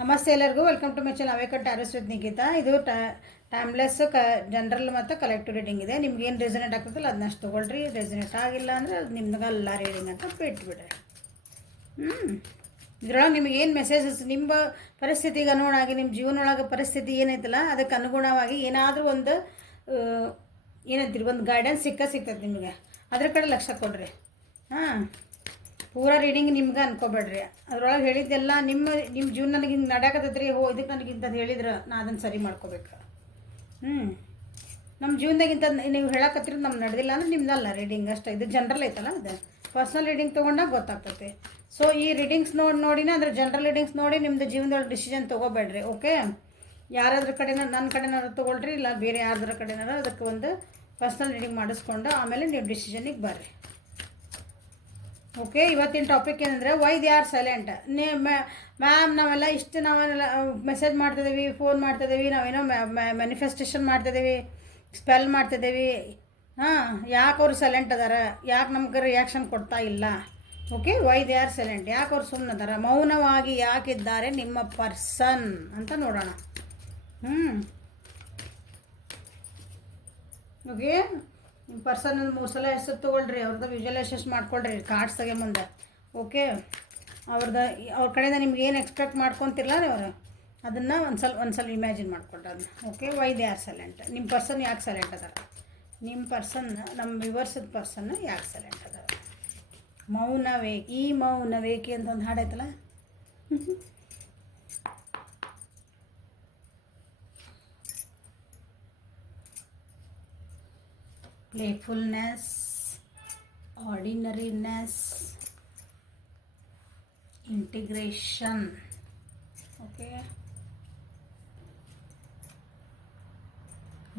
ನಮಸ್ತೆ ಎಲ್ಲರಿಗೂ welcome to my channel awakened tarots with Nikhita. ಇದು ಟೈಮ್ಲೆಸ್ ಜನರಲ್ ಮತ್ತು ಕಲೆಕ್ಟಿವ್ ರೀಡಿಂಗ್ ಇದೆ. ನಿಮ್ಗೆ ಏನು ರೆಸನೇಟ್ ಆಗ್ತದಲ್ಲ ಅದನ್ನಷ್ಟು ತೊಗೊಳ್ರಿ. ರೆಸನೇಟ್ ಆಗಿಲ್ಲ ಅಂದರೆ ಅದು ನಿಮ್ಗೆಲ್ಲ ರೀಡಿಂಗ್ ಅಂತ ಬಿಟ್ಬಿಡ್ರಿ. ಇದ್ರೊಳಗೆ ನಿಮಗೆ ಏನು ಮೆಸೇಜಸ್ ನಿಮ್ಮ ಪರಿಸ್ಥಿತಿಗೆ ಅನುಗುಣವಾಗಿ ನಿಮ್ಮ ಜೀವನೊಳಗೆ ಪರಿಸ್ಥಿತಿ ಏನೈತಲ್ಲ ಅದಕ್ಕೆ ಅನುಗುಣವಾಗಿ ಏನಾದರೂ ಒಂದು ಏನಂತೀರಿ ಒಂದು ಗೈಡೆನ್ಸ್ ಸಿಗ್ತೈತೆ ನಿಮಗೆ. ಅದ್ರ ಕಡೆ ಲಕ್ಷ್ಯ ಕೊಡ್ರಿ. ಪೂರಾ ರೀಡಿಂಗ್ ನಿಮ್ಗೆ ಅನ್ಕೋಬೇಡ್ರಿ. ಅದ್ರೊಳಗೆ ಹೇಳಿದ್ದೆಲ್ಲ ನಿಮ್ಮ ಜೀವನ ನನಗೆ ಹಿಂಗೆ ನಡೆಯಕತ್ತೈತ್ರಿ, ಇದಕ್ಕೆ ನನಗಿಂತ ಹೇಳಿದ್ರೆ ನಾ ಅದನ್ನು ಸರಿ ಮಾಡ್ಕೋಬೇಕು. ನಮ್ಮ ಜೀವನದಾಗಿಂತ ನೀವು ಹೇಳಕತ್ತಿರ ನಮ್ಗೆ ನಡೆದಿಲ್ಲ ಅಂದ್ರೆ ನಿಮ್ದಲ್ಲ ರೀಡಿಂಗ್ ಅಷ್ಟೇ. ಇದು ಜನರಲ್ ಐತಲ್ಲ, ಅದು ಪರ್ಸ್ನಲ್ ರೀಡಿಂಗ್ ತೊಗೊಂಡಾಗ ಗೊತ್ತಾಗ್ತೈತಿ. ಸೊ ಈ ರೀಡಿಂಗ್ಸ್ ನೋಡಿನ ಅಂದರೆ ಜನರಲ್ ರೀಡಿಂಗ್ಸ್ ನೋಡಿ ನಿಮ್ಮದು ಜೀವನದೊಳಗೆ ಡಿಸಿಷನ್ ತೊಗೋಬೇಡ್ರಿ. ಓಕೆ, ಯಾರಾದ್ರ ಕಡೆನ ನನ್ನ ಕಡೆನಾರು ತೊಗೊಳ್ರಿ, ಇಲ್ಲ ಬೇರೆ ಯಾರ್ದಾರ ಕಡೆನಾರು ಅದಕ್ಕೆ ಒಂದು ಪರ್ಸ್ನಲ್ ರೀಡಿಂಗ್ ಮಾಡಿಸ್ಕೊಂಡು ಆಮೇಲೆ ನೀವು ಡಿಸಿಷನಿಗೆ ಬರ್ರಿ. ಓಕೆ, ಇವತ್ತಿನ ಟಾಪಿಕ್ ಏನಂದರೆ why they are silent. Ma'am ನಾವೆಲ್ಲ ನಾವೆಲ್ಲ ಮೆಸೇಜ್ ಮಾಡ್ತಿದ್ದೀವಿ, ಫೋನ್ ಮಾಡ್ತಿದ್ದೀವಿ, ನಾವೇನೋ ಮ್ಯಾನಿಫೆಸ್ಟೇಷನ್ ಮಾಡ್ತಿದ್ದೀವಿ, ಸ್ಪೆಲ್ ಮಾಡ್ತಿದ್ದೀವಿ. ಯಾಕೆ ಅವ್ರು ಸೈಲೆಂಟ್ ಅದಾರ, ಯಾಕೆ ನಮ್ಗೆ ರಿಯಾಕ್ಷನ್ ಕೊಡ್ತಾ ಇಲ್ಲ? Okay, why they are silent, ಯಾಕೆ ಅವ್ರು ಸುಮ್ಮನೆ ಅದಾರ, ಮೌನವಾಗಿ ಯಾಕಿದ್ದಾರೆ ನಿಮ್ಮ ಪರ್ಸನ್ ಅಂತ ನೋಡೋಣ. ಓಕೆ, ನಿಮ್ಮ ಪರ್ಸನ್ 3 ಸಲ ಹೆಸರು ತೊಗೊಳ್ರಿ, ಅವ್ರದ್ದು ವಿಜುವಲೈಸೇಷನ್ ಮಾಡ್ಕೊಳ್ರಿ ಕಾರ್ಡ್ಸ್ ತೆಗೆ ಮುಂದೆ. ಓಕೆ, ಅವ್ರ ಕಡೆಯಿಂದ ನಿಮ್ಗೆ ಏನು ಎಕ್ಸ್ಪೆಕ್ಟ್ ಮಾಡ್ಕೊತಿರಲ್ಲ ಅವರು ಅದನ್ನು ಒಂದು ಸಲ ಇಮ್ಯಾಜಿನ್ ಮಾಡ್ಕೊಳ್ರಿ ಅದನ್ನ. Okay, why they are silent, ನಿಮ್ಮ ಪರ್ಸನ್ ಯಾಕೆ ಸೈಲೆಂಟ್ ಅದಾರ, ನಿಮ್ಮ ಪರ್ಸನ್ ನಮ್ಮ ವಿವರ್ಸದ ಪರ್ಸನ್ ಯಾಕೆ ಸೈಲೆಂಟ್ ಅದಾರ. ಮೌನವೇ ಈ ಮೌನವೇಕೆ ಅಂತ ಒಂದು ಹಾಡೈತಲ್ಲ, playfulness, ordinariness, integration. Okay,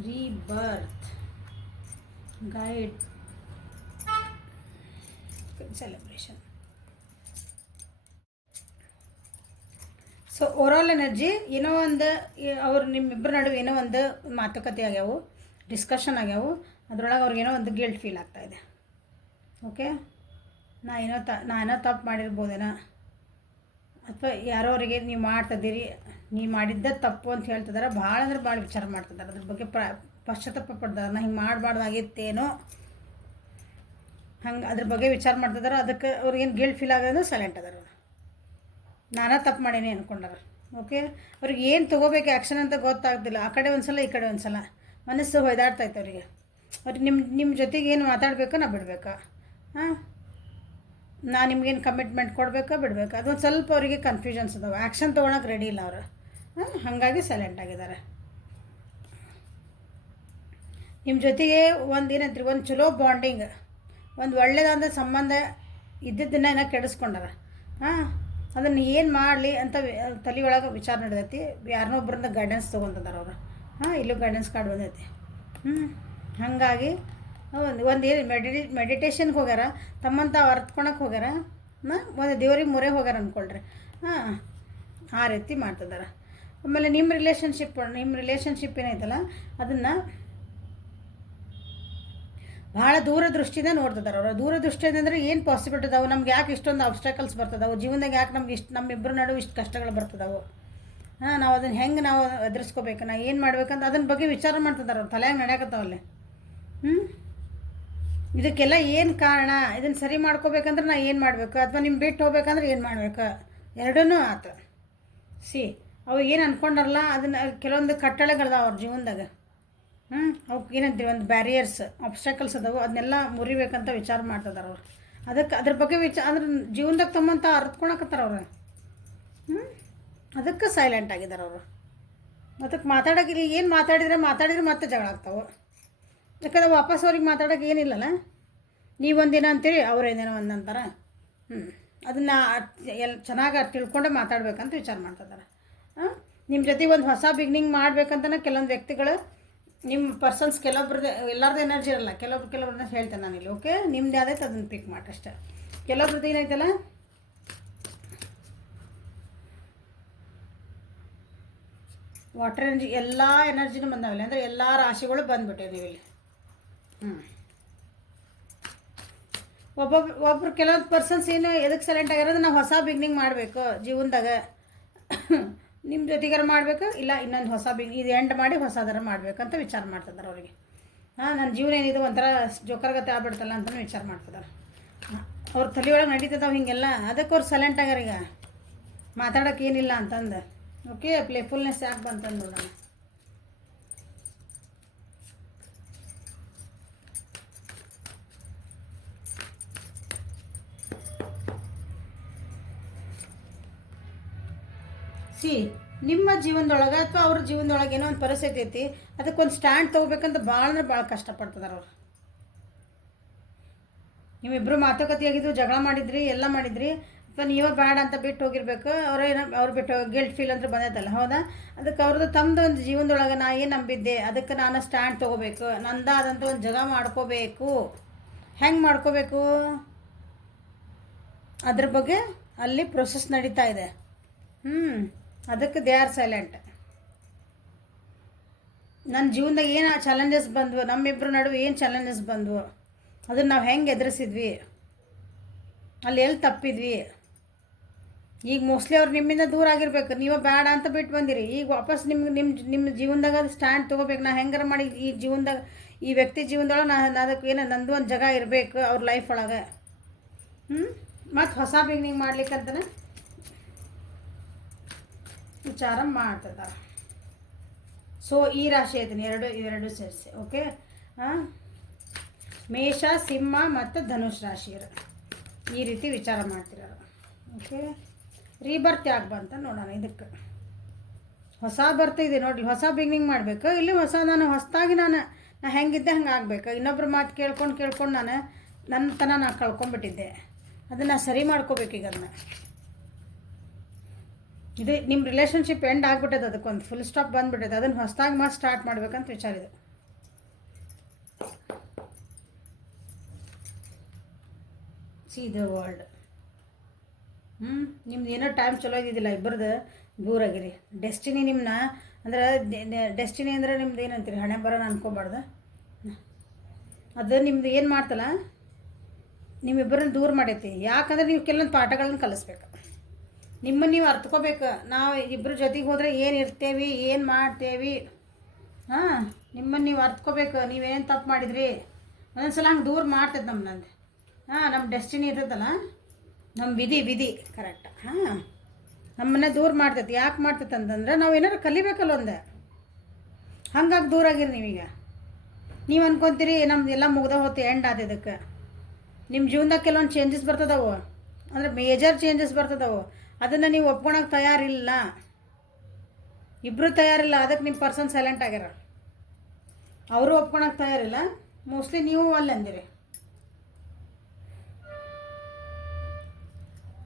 rebirth, guide, celebration. So overall energy ಏನೋ ಒಂದು ಅವ್ರು ನಿಮ್ಮಿಬ್ಬರ ನಡುವೆ ಏನೋ ಒಂದು ಮಾತುಕತೆ ಆಗ್ಯಾವು, ಡಿಸ್ಕಷನ್ ಆಗ್ಯಾವು. ಅದರೊಳಗೆ ಅವ್ರಿಗೇನೋ ಒಂದು ಗಿಲ್ಟ್ ಫೀಲ್ ಆಗ್ತಾಯಿದೆ. ಓಕೆ, ನಾ ಏನೋ ತಪ್ಪು ಮಾಡಿರ್ಬೋದೇನೋ, ಅಥವಾ ಯಾರೋ ಅವರಿಗೆ ನೀವು ಮಾಡ್ತಿದ್ದೀರಿ, ನೀವು ಮಾಡಿದ್ದ ತಪ್ಪು ಅಂತ ಹೇಳ್ತಿದ್ದಾರೆ. ಭಾಳ ಅಂದ್ರೆ ಭಾಳ ವಿಚಾರ ಮಾಡ್ತಿದ್ದಾರೆ, ಅದ್ರ ಬಗ್ಗೆ ಪಶ್ಚಾತ್ತಾಪ ಪಡ್ತಾರೆ. ನಾ ಹಿಂಗೆ ಮಾಡಬಾರ್ದಾಗಿತ್ತೇನೋ ಹಂಗೆ ಅದ್ರ ಬಗ್ಗೆ ವಿಚಾರ ಮಾಡ್ತಿದ್ದಾರೆ. ಅದಕ್ಕೆ ಅವ್ರಿಗೇನು ಗಿಲ್ಟ್ ಫೀಲ್ ಆಗೋದು ಸೈಲೆಂಟ್ ಅದಾರ. ನಾನಾ ತಪ್ಪು ಮಾಡೀನಿ ಅಂದ್ಕೊಂಡಾರ. ಓಕೆ, ಅವ್ರಿಗೆ ಏನು ತೊಗೋಬೇಕು ಆ್ಯಕ್ಷನ್ ಅಂತ ಗೊತ್ತಾಗ್ತಿಲ್ಲ. ಆ ಕಡೆ ಒಂದು ಸಲ ಈ ಕಡೆ ಒಂದು ಸಲ ಮನಸ್ಸು ಹೊಯ್ದಾಡ್ತೈತೆ ಅವರಿಗೆ. ಅವ್ರಿಗೆ ನಿಮ್ಮ ಜೊತೆಗೆ ಏನು ಮಾತಾಡಬೇಕಾ ನಾ ಬಿಡಬೇಕಾ, ನಾ ನಿಮ್ಗೇನು ಕಮಿಟ್ಮೆಂಟ್ ಕೊಡಬೇಕಾ ಬಿಡಬೇಕಾ, ಅದೊಂದು ಸ್ವಲ್ಪ ಅವರಿಗೆ ಕನ್ಫ್ಯೂಷನ್ಸ್ ಅದಾವೆ. ಆ್ಯಕ್ಷನ್ ತೊಗೊಳಕ್ಕೆ ರೆಡಿ ಇಲ್ಲ ಅವರು. ಹಾಗಾಗಿ ಸೈಲೆಂಟ್ ಆಗಿದ್ದಾರೆ. ನಿಮ್ಮ ಜೊತೆಗೆ ಒಂದು ಏನಂತೀರಿ, ಒಂದು ಚಲೋ ಬಾಂಡಿಂಗ್, ಒಂದು ಒಳ್ಳೆಯದಾದ ಸಂಬಂಧ ಇದ್ದಿದ್ದನ್ನು ಏನೋ ಕೆಡಿಸ್ಕೊಂಡಾರ. ಅದನ್ನು ಏನು ಮಾಡಲಿ ಅಂತ ತಲೆಯೊಳಗೆ ವಿಚಾರ ನಡೆದೈತಿ. ಯಾರನ್ನೋ ಒಬ್ಬರಿಂದ ಗೈಡೆನ್ಸ್ ತೊಗೊತಿದ್ದಾರೆ ಅವರು. ಇಲ್ಲೂ ಗೈಡೆನ್ಸ್ ಕಾರ್ಡ್ ಬಂದೈತಿ. ಹಾಗಾಗಿ ಒಂದು ಏನು ಮೆಡಿಟೇಷನ್ಗೆ ಹೋಗ್ಯಾರ, ತಮ್ಮಂತ ಅರ್ತ್ಕೊಳಕ್ಕೆ ಹೋಗ್ಯಾರ, ಒಂದು ದೇವ್ರಿಗೆ ಮೊರೆ ಹೋಗ್ಯಾರ ಅಂದ್ಕೊಳ್ರಿ. ಆ ರೀತಿ ಮಾಡ್ತಿದ್ದಾರೆ. ಆಮೇಲೆ ನಿಮ್ಮ ರಿಲೇಷನ್ಶಿಪ್ ಏನೈತಲ್ಲ ಅದನ್ನು ಭಾಳ ದೂರದೃಷ್ಟಿಯಿಂದ ನೋಡ್ತಿದ್ದಾರೆ ಅವರು. ದೂರದೃಷ್ಟಿಯಿಂದ ಅಂದರೆ ಏನು ಪಾಸಿಬಿಲಿಟಿ ಅದಾವೆ, ನಮ್ಗೆ ಯಾಕೆ ಇಷ್ಟೊಂದು ಆಬ್ಸ್ಟಾಕಲ್ಸ್ ಬರ್ತದಾವೆ ಜೀವನದಾಗ, ಯಾಕೆ ನಮ್ಗೆ ನಮ್ಮಿಬ್ಬರ ನಡುವೆ ಇಷ್ಟು ಕಷ್ಟಗಳು ಬರ್ತದಾವೆ, ನಾವು ಅದನ್ನು ಹೆಂಗೆ ನಾವು ಎದುರಿಸ್ಕೋಬೇಕು, ನಾ ಏನು ಮಾಡ್ಬೇಕಂತ ಅದನ್ನ ಬಗ್ಗೆ ವಿಚಾರ ಮಾಡ್ತಿದ್ದಾರೆ ಅವ್ರು. ತಲೆಯಾಗ ನಡೆಯಕತ್ತಾವಲ್ಲಿ. ಇದಕ್ಕೆಲ್ಲ ಏನು ಕಾರಣ, ಇದನ್ನು ಸರಿ ಮಾಡ್ಕೋಬೇಕಂದ್ರೆ ನಾ ಏನು ಮಾಡಬೇಕು, ಅಥವಾ ನಿಮ್ಮ ಬಿಟ್ಟು ಹೋಗ್ಬೇಕಂದ್ರೆ ಏನು ಮಾಡಬೇಕು, ಎರಡೂ ಆತು. ಅವು ಏನು ಅಂದ್ಕೊಂಡಾರಲ್ಲ ಅದನ್ನು ಕೆಲವೊಂದು ಕಟ್ಟಳೆಗಳದಾವ ಅವ್ರ ಜೀವನದಾಗ. ಅವಕ್ಕೆ ಏನಂತೀವಿ, ಒಂದು ಬ್ಯಾರಿಯರ್ಸ್ ಆಬ್ಸ್ಟಾಕಲ್ಸ್ ಅದಾವೆ, ಅದನ್ನೆಲ್ಲ ಮುರಿಬೇಕಂತ ವಿಚಾರ ಮಾಡ್ತಿದ್ದಾರೆ ಅವ್ರು. ಅದ್ರ ಬಗ್ಗೆ ಅಂದ್ರೆ ಜೀವನದಾಗ ತಮ್ಮಂತ ಅರ್ತ್ಕೊಳಕತ್ತಾರ ಅವ್ರು. ಅದಕ್ಕೆ ಸೈಲೆಂಟ್ ಆಗಿದ್ದಾರೆ ಅವರು. ಅದಕ್ಕೆ ಮಾತಾಡೋಕೆ ಏನು ಮಾತಾಡಿದ್ರೆ ಮತ್ತೆ ಜಗಳ ಆಗ್ತಾವೆ. ಯಾಕಂದ್ರೆ ವಾಪಸ್ ಅವ್ರಿಗೆ ಮಾತಾಡೋಕೆ ಏನಿಲ್ಲಲ್ಲ. ನೀವೊಂದೇನೋ ಅಂತೀರಿ, ಅವರೇನೇನೋ ಒಂದು ಅಂತಾರೆ. ಅದನ್ನು ಚೆನ್ನಾಗಿ ತಿಳ್ಕೊಂಡೆ ಮಾತಾಡ್ಬೇಕಂತ ವಿಚಾರ ಮಾಡ್ತಿದ್ದಾರೆ. ನಿಮ್ಮ ಜೊತೆಗೆ ಒಂದು ಹೊಸ ಬಿಗ್ನಿಂಗ್ ಮಾಡ್ಬೇಕಂತನೇ ಕೆಲವೊಂದು ವ್ಯಕ್ತಿಗಳು, ನಿಮ್ಮ ಪರ್ಸನ್ಸ್ ಎಲ್ಲರದ್ದು ಎನರ್ಜಿ ಇರಲ್ಲ, ಕೆಲವೊಬ್ರನ್ನ ಹೇಳ್ತೇನೆ ನಾನಿಲ್ಲಿ. ಓಕೆ, ನಿಮ್ದು ಯಾವುದೈತೆ ಅದನ್ನು ಪಿಕ್ ಮಾಡಿ ಅಷ್ಟೇ. ಕೆಲವೊಬ್ರದ್ದು ಏನೈತಲ್ಲ ವಾಟರ್ ಎನರ್ಜಿ, ಎಲ್ಲ ಎನರ್ಜಿನೂ ಬಂದಾವಿಲ್ಲ, ಅಂದರೆ ಎಲ್ಲ ರಾಶಿಗಳು ಬಂದುಬಿಟ್ಟೆ ನೀವು ಇಲ್ಲಿ. ಒಬ್ಬರು ಕೆಲವೊಂದು ಪರ್ಸನ್ಸ್ ಏನು ಎದಕ್ಕೆ ಸೈಲೆಂಟ್ ಆಗಿರೋದು, ನಾವು ಹೊಸ ಬಿಗ್ನಿಂಗ್ ಮಾಡಬೇಕು ಜೀವನದಾಗ, ನಿಮ್ಮ ಜೊತೆಗಾರ ಮಾಡಬೇಕು, ಇಲ್ಲ ಇನ್ನೊಂದು ಹೊಸ ಇದು ಎಂಡ್ ಮಾಡಿ ಹೊಸದರ ಮಾಡಬೇಕಂತ ವಿಚಾರ ಮಾಡ್ತಿದ್ದಾರೆ ಅವರಿಗೆ. ನನ್ನ ಜೀವನ ಏನಿದು ಒಂಥರ ಜೋಕರ್ಗತೆ ಆಗ್ಬಿಡ್ತಲ್ಲ ಅಂತಲೂ ವಿಚಾರ ಮಾಡ್ತಿದ್ದಾರೆ. ಅವ್ರ ತಲೆಯೊಳಗೆ ನಡೀತದವು ಹೀಗೆಲ್ಲ, ಅದಕ್ಕೆ ಅವ್ರು ಸೈಲೆಂಟ್ ಆಗ್ಯಾರ ಈಗ, ಮಾತಾಡೋಕೆ ಏನಿಲ್ಲ ಅಂತಂದು. ಓಕೆ, ಪ್ಲೇಫುಲ್ನೆಸ್ ಯಾಕೆ ಬಂತಂದು ನೋಡೋಣ. ನಿಮ್ಮ ಜೀವನದೊಳಗೆ ಅಥವಾ ಅವ್ರ ಜೀವನದೊಳಗೆ ಏನೋ ಒಂದು ಪರಿಸ್ಥಿತಿ ಐತಿ, ಅದಕ್ಕೊಂದು ಸ್ಟ್ಯಾಂಡ್ ತೊಗೋಬೇಕಂತ ಭಾಳ ಅಂದ್ರೆ ಭಾಳ ಕಷ್ಟಪಡ್ತಿದಾರೆ ಅವ್ರು. ನೀವಿಬ್ಬರು ಮಾತುಕತೆಯಾಗಿದ್ದು, ಜಗಳ ಮಾಡಿದ್ರಿ, ಎಲ್ಲ ಮಾಡಿದ್ರಿ, ಅಥವಾ ನೀವೇ ಬೇಡ ಅಂತ ಬಿಟ್ಟು ಹೋಗಿರ್ಬೇಕು. ಅವ್ರು ಬಿಟ್ಟು ಗಿಲ್ಟ್ ಫೀಲ್ ಅಂತ ಬಂದೈತಲ್ಲ, ಹೌದಾ? ಅದಕ್ಕೆ ಅವ್ರದ್ದು ತಮ್ಮದು ಒಂದು ಜೀವನದೊಳಗೆ ನಾ ಏನು ನಂಬಿದ್ದೆ, ಅದಕ್ಕೆ ನಾನು ಸ್ಟ್ಯಾಂಡ್ ತೊಗೋಬೇಕು, ನಂದಾದಂಥ ಒಂದು ಜಾಗ ಮಾಡ್ಕೋಬೇಕು. ಹೆಂಗೆ ಮಾಡ್ಕೋಬೇಕು ಅದ್ರ ಬಗ್ಗೆ ಅಲ್ಲಿ ಪ್ರೊಸೆಸ್ ನಡೀತಾ ಇದೆ. ಅದಕ್ಕೆ ದೇ ಆರ್ ಸೈಲೆಂಟ್. ನನ್ನ ಜೀವನದಾಗ ಏನು ಚಾಲೆಂಜಸ್ ಬಂದವು, ನಮ್ಮಿಬ್ಬರ ನಡುವೆ ಏನು ಚಾಲೆಂಜಸ್ ಬಂದವು, ಅದನ್ನು ನಾವು ಹೆಂಗೆ ಎದುರಿಸಿದ್ವಿ, ಅಲ್ಲಿ ಎಲ್ಲಿ ತಪ್ಪಿದ್ವಿ. ಈಗ ಮೋಸ್ಟ್ಲಿ ಅವ್ರು ನಿಮ್ಮಿಂದ ದೂರ ಆಗಿರ್ಬೇಕು, ನೀವು ಬೇಡ ಅಂತ ಬಿಟ್ಟು ಬಂದಿರಿ. ಈಗ ವಾಪಸ್ ನಿಮ್ಮ ಜೀವನದಾಗ ಸ್ಟ್ಯಾಂಡ್ ತೊಗೋಬೇಕು. ನಾ ಹೆಂಗಾರ ಮಾಡಿ ಈ ಜೀವನದಾಗ, ಈ ವ್ಯಕ್ತಿ ಜೀವನದೊಳಗೆ ಅದಕ್ಕೆ ಏನೋ ನಂದು ಒಂದು ಜಾಗ ಇರಬೇಕು ಅವ್ರ ಲೈಫ್ ಒಳಗೆ. ಮತ್ತು ಹೊಸ ಬಿಗಿನಿಂಗ್ ಮಾಡ್ಲಿಕ್ಕಂತನೇ ವಿಚಾರ ಮಾಡ್ತಿದ್ದಾರೆ. ಸೊ ಈ ರಾಶಿ ಐತೀನಿ, ಇವೆರಡು ಸೇರಿಸಿ. ಓಕೆ, ಮೇಷ, ಸಿಂಹ ಮತ್ತು ಧನುಷ್ ರಾಶಿಯರು ಈ ರೀತಿ ವಿಚಾರ ಮಾಡ್ತಿರೋರು. ಓಕೆ, ರೀಬರ್ತ್ ಯಾಕೆ ಬಂತ ನೋಡೋಣ. ಇದಕ್ಕೆ ಹೊಸ ಬರ್ತಿದೆ ನೋಡಿರಿ, ಹೊಸ ಬಿಗಿನಿಂಗ್ ಮಾಡಬೇಕು. ಇಲ್ಲಿ ನಾನು ಹೊಸದಾಗಿ ನಾನು ಹೆಂಗಿದ್ದೆ ಹಂಗೆ ಆಗಬೇಕು. ಇನ್ನೊಬ್ರ ಮಾತು ಕೇಳ್ಕೊಂಡು ನಾನು ಕಳ್ಕೊಂಡ್ಬಿಟ್ಟಿದ್ದೆ. ಅದನ್ನು ಸರಿ ಮಾಡ್ಕೋಬೇಕು. ಈಗ ಇದು ನಿಮ್ಮ ರಿಲೇಷನ್ಶಿಪ್ ಎಂಡ್ ಆಗಿಬಿಟ್ಟದೆ, ಅದಕ್ಕೊಂದು ಫುಲ್ ಸ್ಟಾಪ್ ಬಂದುಬಿಟ್ಟದೆ. ಅದನ್ನು ಹೊಸದಾಗಿ ಮತ್ತೆ ಸ್ಟಾರ್ಟ್ ಮಾಡ್ಬೇಕಂತ ವಿಚಾರ ಇದೆ. C the world. ನಿಮ್ದು ಏನೋ ಟೈಮ್ ಚಲೋ ಇದ್ದಿದ್ದಿಲ್ಲ, ಇಬ್ಬರದು ದೂರಾಗಿರಿ. ಡೆಸ್ಟಿನಿ ನಿಮ್ಮನ್ನ ಅಂದ್ರೆ ಡೆಸ್ಟಿನಿ ಅಂದರೆ ನಿಮ್ದು ಏನಂತೀರಿ, ಹಣೆ ಬರೋಣ ಅನ್ಕೋಬಾರ್ದು. ಅದು ನಿಮ್ದು ಏನು ಮಾಡ್ತಲ್ಲ, ನಿಮ್ಮಿಬ್ಬರನ್ನ ದೂರ ಮಾಡೈತಿ. ಯಾಕಂದ್ರೆ ನೀವು ಕೆಲವೊಂದು ಪಾಠಗಳನ್ನ ಕಲಿಸ್ಬೇಕು. ನಿಮ್ಮನ್ನು ನೀವು ಅರ್ತ್ಕೋಬೇಕು. ನಾವು ಇಬ್ಬರ ಜೊತೆಗೆ ಹೋದರೆ ಏನು ಇರ್ತೇವೆ, ಏನು ಮಾಡ್ತೇವೆ. ನಿಮ್ಮನ್ನು ನೀವು ಅರ್ತ್ಕೋಬೇಕು. ನೀವೇನು ತಪ್ಪು ಮಾಡಿದ್ರಿ, ಒಂದೊಂದ್ಸಲ ಹಂಗೆ ದೂರ ಮಾಡ್ತೈತೆ ನಮ್ಮನ್ನಂದು. ನಮ್ಮ ಡೆಸ್ಟಿನಿ ಇರ್ತೈತಲ್ಲ, ನಮ್ಮ ವಿಧಿ ಕರೆಕ್ಟ್. ನಮ್ಮನ್ನ ದೂರ ಮಾಡ್ತೈತಿ. ಯಾಕೆ ಮಾಡ್ತೈತೆ ಅಂತಂದ್ರೆ ನಾವು ಏನಾರು ಕಲಿಬೇಕಲ್ಲ ಒಂದು. ಹಂಗಾಗಿ ದೂರ ಆಗಿರಿ ನೀವೀಗ. ನೀವು ಅನ್ಕೊತೀರಿ ನಮ್ದು ಎಲ್ಲ ಮುಗ್ದ ಹೋತು, ಎಂಡ್ ಆದ. ಇದಕ್ಕೆ ನಿಮ್ಮ ಜೀವನದಾಗ ಕೆಲವೊಂದು ಚೇಂಜಸ್ ಬರ್ತದವು, ಅಂದರೆ ಮೇಜರ್ ಚೇಂಜಸ್ ಬರ್ತದವು. ಅದನ್ನು ನೀವು ಒಪ್ಕೊಳಕ್ಕೆ ತಯಾರಿಲ್ಲ, ಇಬ್ಬರು ತಯಾರಿಲ್ಲ. ಅದಕ್ಕೆ ನಿಮ್ಮ ಪರ್ಸನ್ ಸೈಲೆಂಟ್ ಆಗ್ಯಾರ. ಅವರು ಒಪ್ಕೊಳಕ್ಕೆ ತಯಾರಿಲ್ಲ. ಮೋಸ್ಟ್ಲಿ ನೀವು ಅಲ್ಲಿ ಅಂದಿರಿ.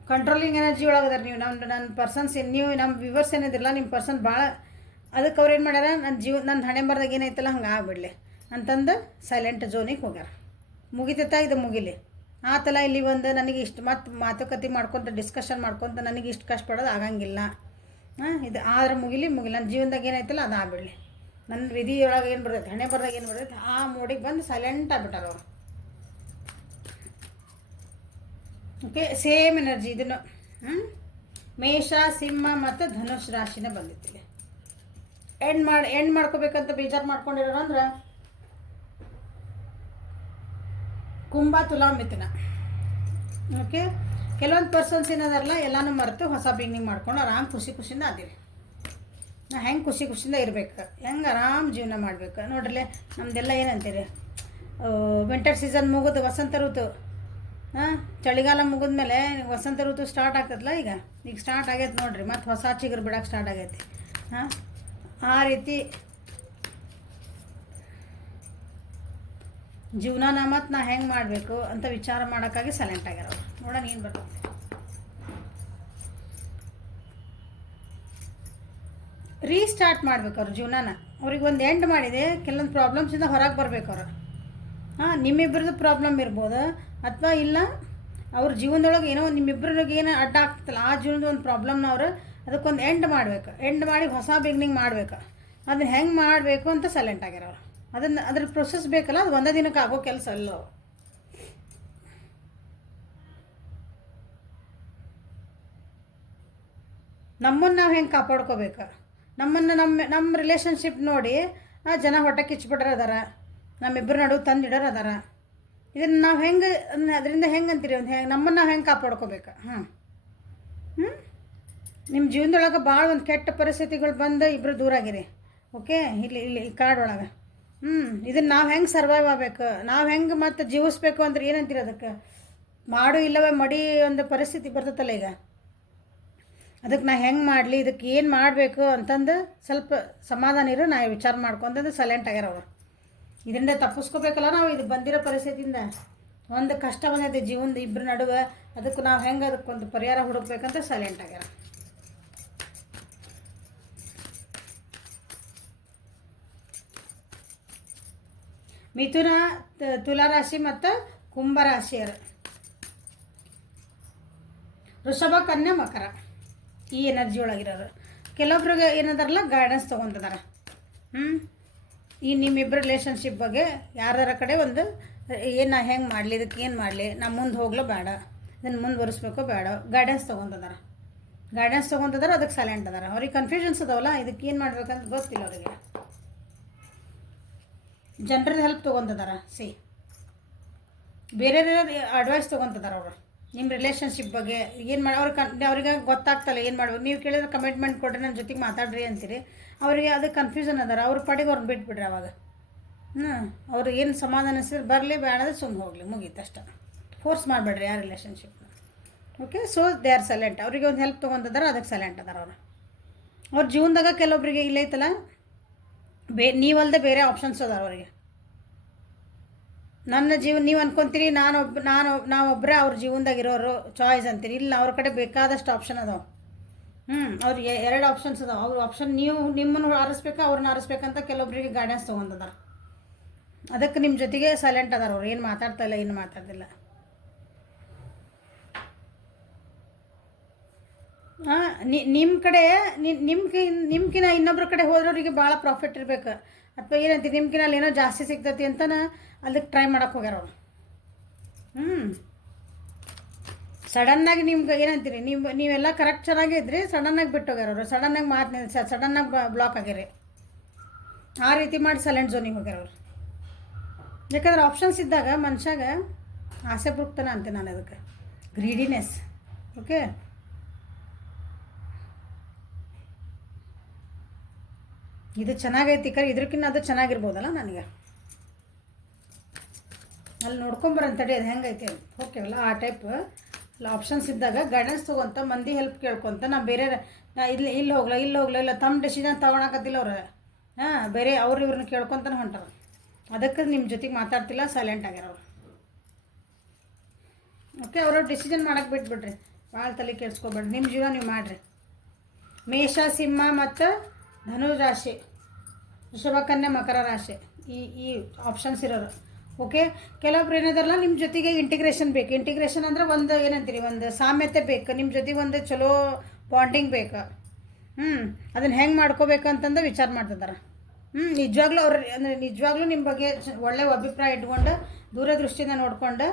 ಕಂಟ್ರೋಲಿಂಗ್ ಎನರ್ಜಿ ಒಳಗದಾರ ನೀವು. ನನ್ನ ಪರ್ಸನ್ಸ್ ನೀವು ನಮ್ಮ ವ್ಯೂವರ್ಸ್ ಏನಿದಿರಲ್ಲ, ನಿಮ್ಮ ಪರ್ಸನ್ ಭಾಳ. ಅದಕ್ಕೆ ಅವ್ರು ಏನು ಮಾಡ್ಯಾರ, ನನ್ನ ಹಣೆ ಬರ್ದಾಗ ಏನೈತಲ್ಲ ಹಂಗೆ ಆಗ್ಬಿಡಲಿ ಅಂತಂದು ಸೈಲೆಂಟ್ ಝೋನಿಗೆ ಹೋಗ್ಯಾರ. ಮುಗಿತೈತಾ, ಇದು ಮುಗಿಲಿ ಆತಲ್ಲ. ಇಲ್ಲಿ ಒಂದು ನನಗೆ ಇಷ್ಟು ಮತ್ತು ಮಾತುಕತೆ ಮಾಡ್ಕೊತ ಡಿಸ್ಕಷನ್ ಮಾಡ್ಕೊತ ನನಗೆ ಇಷ್ಟು ಕಷ್ಟಪಡೋದು ಆಗಂಗಿಲ್ಲ. ಇದು ಆದ್ರೆ ಮುಗಿಲಿ. ನನ್ನ ಜೀವನದಾಗ ಏನೈತಲ್ಲ ಅದು ಆಗ್ಬಿಡಲಿ. ನನ್ನ ವಿಧಿಯೊಳಗೆ ಏನು ಬರ್ತೈತೆ, ಹಣೆ ಬರ್ದಾಗ ಏನು ಬರ್ತೈತೆ, ಆ ಮೋಡಿಗೆ ಬಂದು ಸೈಲೆಂಟ್ ಆಗ್ಬಿಟ್ಟಾರ ಅವರು. ಓಕೆ, ಸೇಮ್ ಎನರ್ಜಿ ಇದನ್ನು. ಮೇಷ, ಸಿಂಹ ಮತ್ತು ಧನುಷ್ ರಾಶಿನ ಬಂದಿತ್ತಿಲ್ಲ. ಎಂಡ್ ಮಾಡ್ಕೋಬೇಕಂತ ಬೇಜಾರು ಮಾಡ್ಕೊಂಡಿರೋರು ಅಂದ್ರೆ ಕುಂಭ, ತುಲಾ, ಮಿಥುನ. ಓಕೆ, ಕೆಲವೊಂದು ಪರ್ಸನ್ಸ್ ಏನದಾರಲ್ಲ, ಎಲ್ಲನೂ ಮರೆತು ಹೊಸ ಬಿಗಿನಿಂಗ್ ಮಾಡ್ಕೊಂಡು ಆರಾಮ್ ಖುಷಿಯಿಂದ ಆದಿರಿ. ನಾ ಹೆಂಗೆ ಖುಷಿಯಿಂದ ಇರಬೇಕು, ಹೆಂಗೆ ಆರಾಮ್ ಜೀವನ ಮಾಡ್ಬೇಕು. ನೋಡ್ರಲ್ಲೇ ನಮ್ಮದೆಲ್ಲ ಏನಂತೀರಿ, ವಿಂಟರ್ ಸೀಸನ್ ಮುಗಿದು ವಸಂತ ಋತು, ಚಳಿಗಾಲ ಮುಗಿದ್ಮೇಲೆ ವಸಂತ ಋತು ಸ್ಟಾರ್ಟ್ ಆಗ್ತದಲ್ಲ. ಈಗ ಸ್ಟಾರ್ಟ್ ಆಗೈತೆ ನೋಡ್ರಿ, ಮತ್ತು ಹೊಸ ಚಿಗುರು ಬಿಡೋಕೆ ಸ್ಟಾರ್ಟ್ ಆಗೈತಿ. ಆ ರೀತಿ ಜೀವನನ ಮತ್ತು ನಾ ಹೆಂಗೆ ಮಾಡಬೇಕು ಅಂತ ವಿಚಾರ ಮಾಡೋಕ್ಕಾಗಿ ಸೈಲೆಂಟ್ ಆಗ್ಯಾರ ಅವ್ರು. ನೋಡೋಣ ಏನು ಬರ್ತದೆ. ರೀಸ್ಟಾರ್ಟ್ ಮಾಡ್ಬೇಕು ಅವ್ರ ಜೀವನನ. ಅವ್ರಿಗೆ ಒಂದು ಎಂಡ್ ಮಾಡಿದೆ, ಕೆಲವೊಂದು ಪ್ರಾಬ್ಲಮ್ಸಿಂದ ಹೊರಗೆ ಬರ್ಬೇಕು ಅವ್ರು. ನಿಮ್ಮಿಬ್ಬರದ್ದು ಪ್ರಾಬ್ಲಮ್ ಇರ್ಬೋದು, ಅಥವಾ ಇಲ್ಲ ಅವ್ರ ಜೀವನದೊಳಗೆ ಏನೋ ನಿಮ್ಮಿಬ್ಬರಿಗೆ ಏನೋ ಅಡ್ಡ ಆಗ್ತಲ್ಲ, ಆ ಜೀವನದ ಒಂದು ಪ್ರಾಬ್ಲಮ್ನ ಅವರು ಅದಕ್ಕೊಂದು ಎಂಡ್ ಮಾಡಬೇಕು. ಎಂಡ್ ಮಾಡಿ ಹೊಸ ಬಿಗಿನಿಂಗ್ ಮಾಡಬೇಕು. ಅದನ್ನ ಹೆಂಗೆ ಮಾಡಬೇಕು ಅಂತ ಸೈಲೆಂಟ್ ಆಗ್ಯಾರ ಅವರು. ಅದ್ರ ಪ್ರೊಸೆಸ್ ಬೇಕಲ್ಲ, ಅದು ಒಂದೇ ದಿನಕ್ಕೆ ಆಗೋ ಕೆಲಸ ಅಲ್ಲ. ನಮ್ಮನ್ನು ನಾವು ಹೆಂಗೆ ಕಾಪಾಡ್ಕೋಬೇಕು, ನಮ್ಮನ್ನು ನಮ್ಮ ರಿಲೇಷನ್ಶಿಪ್ ನೋಡಿ ಜನ ಹೊಟ್ಟೆ ಕಿಚ್ಬಿಟ್ರೆ ಅದಾರ, ನಮ್ಮಿಬ್ಬರು ನಡುವೆ ತಂದಿಡೋರು ಅದಾರ. ಇದನ್ನು ನಾವು ಹೆಂಗೆ ಅದರಿಂದ ಹೆಂಗೆ ಅಂತೀರಿ, ಒಂದು ಹೆಂಗೆ ನಮ್ಮನ್ನು ನಾವು ಹೆಂಗೆ ಕಾಪಾಡ್ಕೋಬೇಕು? ನಿಮ್ಮ ಜೀವನದೊಳಗೆ ಭಾಳ ಒಂದು ಕೆಟ್ಟ ಪರಿಸ್ಥಿತಿಗಳು ಬಂದು ಇಬ್ಬರು ದೂರ ಆಗಿರಿ. ಓಕೆ, ಇಲ್ಲಿ ಈ ಕಾಡೊಳಗೆ ಇದನ್ನು ನಾವು ಹೆಂಗೆ ಸರ್ವೈವ್ ಆಗಬೇಕು, ನಾವು ಹೆಂಗೆ ಮತ್ತು ಜೀವಿಸ್ಬೇಕು ಅಂದ್ರೆ ಏನಂತೀರಿ ಅದಕ್ಕೆ? ಮಾಡು ಇಲ್ಲವೇ ಮಡಿ ಒಂದು ಪರಿಸ್ಥಿತಿ ಬರ್ತೈತಲ್ಲ ಈಗ, ಅದಕ್ಕೆ ನಾ ಹೆಂಗೆ ಮಾಡಲಿ, ಇದಕ್ಕೆ ಏನು ಮಾಡಬೇಕು ಅಂತಂದು ಸ್ವಲ್ಪ ಸಮಾಧಾನ ಇರೋ ನಾ ವಿಚಾರ ಮಾಡ್ಕೊಂತಂದು ಸೈಲೆಂಟ್ ಆಗ್ಯಾರ ಅವರು. ಇದರಿಂದ ತಪ್ಪಿಸ್ಕೋಬೇಕಲ್ಲ ನಾವು, ಇದು ಬಂದಿರೋ ಪರಿಸ್ಥಿತಿಯಿಂದ ಒಂದು ಕಷ್ಟ ಬಂದೈತೆ ಜೀವನದ ಇಬ್ಬರ ನಡುವೆ, ಅದಕ್ಕೆ ನಾವು ಹೆಂಗೆ ಅದಕ್ಕೊಂದು ಪರಿಹಾರ ಹುಡುಕ್ಬೇಕಂತ ಸೈಲೆಂಟ್ ಆಗ್ಯಾರ. ಮಿಥುನ, ತುಲಾರಾಶಿ ಮತ್ತು ಕುಂಭರಾಶಿಯರು, ವೃಷಭ, ಕನ್ಯಾ, ಮಕರ ಈ ಎನರ್ಜಿ ಒಳಗಿರೋರು. ಕೆಲವೊಬ್ರಿಗೆ ಏನದಾರಲ್ಲ ಗೈಡೆನ್ಸ್ ತೊಗೊತಿದ್ದಾರೆ. ಈ ನಿಮ್ಮಿಬ್ಬರ ರಿಲೇಷನ್ಶಿಪ್ ಬಗ್ಗೆ ಯಾರ್ದಾರ ಕಡೆ ಒಂದು ಏನು ಹೆಂಗೆ ಮಾಡಲಿ, ಇದಕ್ಕೆ ಏನು ಮಾಡಲಿ, ನಾ ಮುಂದೆ ಹೋಗ್ಲೋ ಬೇಡ, ಇದನ್ನು ಮುಂದುವರಿಸ್ಬೇಕೋ ಬೇಡ, ಗೈಡೆನ್ಸ್ ತೊಗೊತಿದ್ದಾರೆ. ಅದಕ್ಕೆ ಸೈಲೆಂಟ್ ಅದಾರ. ಅವ್ರಿಗೆ ಕನ್ಫ್ಯೂಷನ್ಸ್ ಅದಾವಲ್ಲ, ಇದಕ್ಕೆ ಏನು ಮಾಡ್ಬೇಕಂತ ಗೊತ್ತಿಲ್ಲ ಅವರಿಗೆ. ಜನರದ ಹೆಲ್ಪ್ ತೊಗೊತಿದ್ದಾರೆ. ಬೇರೆ ಅಡ್ವೈಸ್ ತೊಗೊತಿದ್ದಾರೆ ಅವರು ನಿಮ್ಮ ರಿಲೇಷನ್ಶಿಪ್ ಬಗ್ಗೆ ಏನು ಮಾಡಿ. ಅವ್ರಿಗೆ ಗೊತ್ತಾಗ್ತಲ್ಲ ಏನು ಮಾಡ್ಬೇಕು. ನೀವು ಕೇಳಿದ್ರೆ ಕಮಿಟ್ಮೆಂಟ್ ಕೊಡ್ರಿ, ನನ್ನ ಜೊತೆಗೆ ಮಾತಾಡ್ರಿ ಅಂತೀರಿ. ಅವರಿಗೆ ಅದು ಕನ್ಫ್ಯೂಷನ್ ಅದಾರ. ಅವ್ರ ಪಾಡಿಗೆ ಅವ್ರನ್ನ ಬಿಟ್ಬಿಡ್ರಿ ಅವಾಗ. ಅವ್ರು ಏನು ಸಮಾಧಾನ ಅನಿಸಿದ್ರೆ ಬರಲಿ, ಬೇಡದ್ರೆ ಸುಮ್ಮನೆ ಹೋಗಲಿ, ಮುಗೀತು ಅಷ್ಟೇ. ಫೋರ್ಸ್ ಮಾಡಿಬಿಡ್ರಿ ಆ ರಿಲೇಷನ್ಶಿಪ್ನ. Okay, so they are silent. ಅವರಿಗೆ ಒಂದು ಹೆಲ್ಪ್ ತೊಗೊತಿದ್ದಾರೆ, ಅದಕ್ಕೆ ಸೈಲೆಂಟ್ ಅದಾರ ಅವರು. ಅವ್ರ ಜೀವನದಾಗ ಕೆಲವೊಬ್ಬರಿಗೆ ಇಲ್ಲೈತಲ್ಲ, ನೀವಲ್ಲದೆ ಬೇರೆ ಆಪ್ಷನ್ಸ್ ಅದಾರ ಅವ್ರಿಗೆ. ನನ್ನ ಜೀವನ ನೀವು ಅನ್ಕೊತೀರಿ ನಾವೊಬ್ಬರೇ ಅವ್ರ ಜೀವನದಾಗ ಇರೋರು ಚಾಯ್ಸ್ ಅಂತೀರಿ. ಇಲ್ಲ, ಅವ್ರ ಕಡೆ ಬೇಕಾದಷ್ಟು ಆಪ್ಷನ್ ಅದಾವೆ. ಅವ್ರಿಗೆ 2 ಆಪ್ಷನ್ಸ್ ಅದಾವೆ. ಅವ್ರ ಆಪ್ಷನ್ ನೀವು ನಿಮ್ಮನ್ನು ಆರಿಸ್ಬೇಕು, ಅವ್ರನ್ನ ಆರಿಸ್ಬೇಕಂತ ಕೆಲವೊಬ್ಬರಿಗೆ ಗೈಡೆನ್ಸ್ ತೊಗೊಂತದಾರ. ಅದಕ್ಕೆ ನಿಮ್ಮ ಜೊತೆಗೆ ಸೈಲೆಂಟ್ ಅದಾರ ಅವ್ರು. ಏನು ಮಾತಾಡ್ತಾಯಿಲ್ಲ, ಏನು ಮಾತಾಡ್ತಿಲ್ಲ. ನಿಮ್ಮ ಕಡೆ ನಿಮ್ಕಿನ ಇನ್ನೊಬ್ರ ಕಡೆ ಹೋದ್ರವ್ರಿಗೆ ಭಾಳ ಪ್ರಾಫಿಟ್ ಇರ್ಬೇಕು, ಅಥವಾ ಏನಂತೀರಿ ನಿಮ್ಕಿನ ಅಲ್ಲಿ ಏನೋ ಜಾಸ್ತಿ ಸಿಗ್ತೈತಿ ಅಂತ ಅದಕ್ಕೆ ಟ್ರೈ ಮಾಡೋಕೆ ಹೋಗ್ಯಾರ ಅವರು. ಸಡನ್ನಾಗಿ ನಿಮ್ಗೆ ಏನಂತೀರಿ, ನೀವೆಲ್ಲ ಕರೆಕ್ಟ್ ಚೆನ್ನಾಗಿದ್ರಿ, ಸಡನ್ನಾಗಿ ಬಿಟ್ಟು ಹೋಗ್ಯಾರ ಅವರು. ಸಡನ್ನಾಗಿ ಸಡನ್ನಾಗಿ ಬ್ಲಾಕ್ ಆಗ್ಯಾರಿ. ಆ ರೀತಿ ಮಾಡಿ ಸೈಲೆಂಟ್ ಝೋನಿಗೆ ಹೋಗ್ಯಾರ ಅವರು. ಯಾಕಂದ್ರೆ ಆಪ್ಷನ್ಸ್ ಇದ್ದಾಗ ಮನುಷ್ಯಾಗ ಆಸೆ ಪುಕ್ತಾನ ಅಂತೆ ನಾನು ಅದಕ್ಕೆ, ಗ್ರೀಡಿನೆಸ್. ಓಕೆ, ಇದು ಚೆನ್ನಾಗೈತಿ ಕರೆ, ಇದ್ರಕ್ಕಿಂತ ಅದು ಚೆನ್ನಾಗಿರ್ಬೋದಲ್ಲ ನನಗೆ. ಅಲ್ಲಿ ನೋಡ್ಕೊಂಬರಂತಡಿ ಅದು ಹೆಂಗೈತೆ ಓಕೆವಲ್ಲ, ಆ ಟೈಪ್ ಅಲ್ಲಿ ಆಪ್ಷನ್ಸ್ ಇದ್ದಾಗ ಗೈಡೆನ್ಸ್ ತೊಗೊತ ಮಂದಿ ಹೆಲ್ಪ್ ಕೇಳ್ಕೊತ. ನಾ ಬೇರೆ ಇಲ್ಲಿ ಹೋಗ್ಲಾ ಇಲ್ಲ ತಮ್ಮ ಡೆಸಿಷನ್ ತೊಗೊಳಕತ್ತಿಲ್ಲ ಅವ್ರು. ಬೇರೆ ಇವ್ರನ್ನ ಕೇಳ್ಕೊತಾನೆ ಹೊಂಟಾರ. ಅದಕ್ಕೆ ನಿಮ್ಮ ಜೊತೆಗೆ ಮಾತಾಡ್ತಿಲ್ಲ, ಸೈಲೆಂಟ್ ಆಗ್ಯಾರ ಅವ್ರು. ಓಕೆ, ಅವ್ರ ಡಿಸಿಷನ್ ಮಾಡೋಕೆ ಬಿಟ್ಬಿಡ್ರಿ, ಭಾಳ ತಲೆ ಕೆಡ್ಸ್ಕೊಬೇಡ್ರಿ. ನಿಮ್ಮ ಜೀವನ ನೀವು ಮಾಡಿರಿ. ಮೇಷ, ಸಿಂಹ ಮತ್ತು ಧನು ರಾಶಿ, ವೃಷಭ, ಕನ್ಯಾ, ಮಕರ ರಾಶಿ ಈ ಆಪ್ಷನ್ಸ್ ಇರೋರು. ಓಕೆ, ಕೆಲವೊಬ್ರು ಏನಿದಾರಲ್ಲ ನಿಮ್ಮ ಜೊತೆಗೆ ಇಂಟಿಗ್ರೇಷನ್ ಬೇಕು. ಇಂಟಿಗ್ರೇಷನ್ ಅಂದರೆ ಒಂದು ಏನಂತೀರಿ, ಒಂದು ಸಾಮ್ಯತೆ ಬೇಕು, ನಿಮ್ಮ ಜೊತೆಗೆ ಒಂದು ಚಲೋ ಬಾಂಡಿಂಗ್ ಬೇಕು. ಅದನ್ನು ಹೆಂಗೆ ಮಾಡ್ಕೋಬೇಕು ಅಂತಂದು ವಿಚಾರ ಮಾಡ್ತಿದ್ದಾರೆ. ನಿಜವಾಗ್ಲೂ ಅವ್ರು ಅಂದರೆ ನಿಜವಾಗ್ಲೂ ನಿಮ್ಮ ಬಗ್ಗೆ ಒಳ್ಳೆಯ ಅಭಿಪ್ರಾಯ ಇಟ್ಕೊಂಡು ದೂರದೃಷ್ಟಿಯಿಂದ ನೋಡ್ಕೊಂಡು,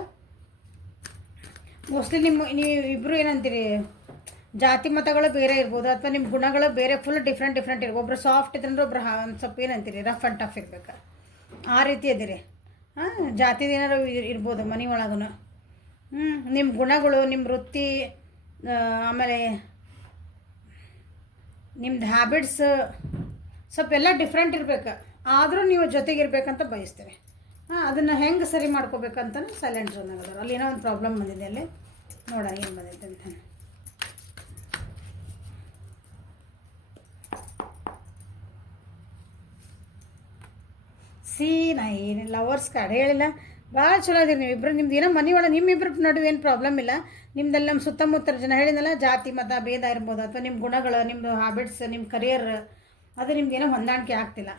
ಮೋಸ್ಟ್ಲಿ ನೀವು ಇಬ್ಬರು ಏನಂತೀರಿ, ಜಾತಿ ಮತಗಳು ಬೇರೆ ಇರ್ಬೋದು, ಅಥವಾ ನಿಮ್ಮ ಗುಣಗಳು ಬೇರೆ ಫುಲ್ ಡಿಫ್ರೆಂಟ್ ಇರ್ಬೋದು. ಒಬ್ಬರು ಸಾಫ್ಟ್ ಇದ್ರಂದ್ರೆ ಒಬ್ರು ಒಂದು ಸ್ವಲ್ಪ ಏನಂತೀರಿ ರಫ್ ಆ್ಯಂಡ್ ಟಫ್ ಇರ್ಬೇಕು. ಆ ರೀತಿ ಅದಿರಿ. ಜಾತಿದು ಏನಾರು ಇರ್ಬೋದು ಮನೆ ಒಳಗೂ. ನಿಮ್ಮ ಗುಣಗಳು, ನಿಮ್ಮ ವೃತ್ತಿ, ಆಮೇಲೆ ನಿಮ್ದು ಹ್ಯಾಬಿಟ್ಸ್ ಸ್ವಲ್ಪ ಎಲ್ಲ ಡಿಫ್ರೆಂಟ್ ಇರ್ಬೇಕು. ಆದರೂ ನೀವು ಜೊತೆಗಿರ್ಬೇಕಂತ ಬಯಸ್ತೀರಿ. ಅದನ್ನು ಹೆಂಗೆ ಸರಿ ಮಾಡ್ಕೋಬೇಕಂತ ಸೈಲೆಂಟ್ ಝೋನ್ ಆಗೋದು. ಅಲ್ಲಿ ಏನೋ ಒಂದು ಪ್ರಾಬ್ಲಮ್ ಬಂದಿದೆ, ಅಲ್ಲಿ ನೋಡ ಏನು ಬಂದೈತೆ ಅಂತ. ನಾ ಏನು ಲವರ್ಸ್ ಕಾರ್ಡ್ ಹೇಳಿಲ್ಲ, ಭಾಳ ಚಲೋ ಅದೀರಿ ನೀವು ಇಬ್ಬರು. ನಿಮ್ದು ಏನೋ ಮನೆ ಒಳಗೆ ನಿಮ್ಮಿಬ್ಬರ ನಡುವೆ ಏನು ಪ್ರಾಬ್ಲಮ್ ಇಲ್ಲ. ನಿಮ್ದಲ್ಲಿ ನಮ್ಮ ಸುತ್ತಮುತ್ತ ಜನ ಹೇಳಿದ್ನಲ್ಲ, ಜಾತಿ ಮತ ಭೇದ ಇರ್ಬೋದು, ಅಥವಾ ನಿಮ್ಮ ಗುಣಗಳು, ನಿಮ್ಮದು ಹ್ಯಾಬಿಟ್ಸ್, ನಿಮ್ಮ ಕರಿಯರ್, ಅದು ನಿಮ್ಗೇನೋ ಹೊಂದಾಣಿಕೆ ಆಗ್ತಿಲ್ಲ.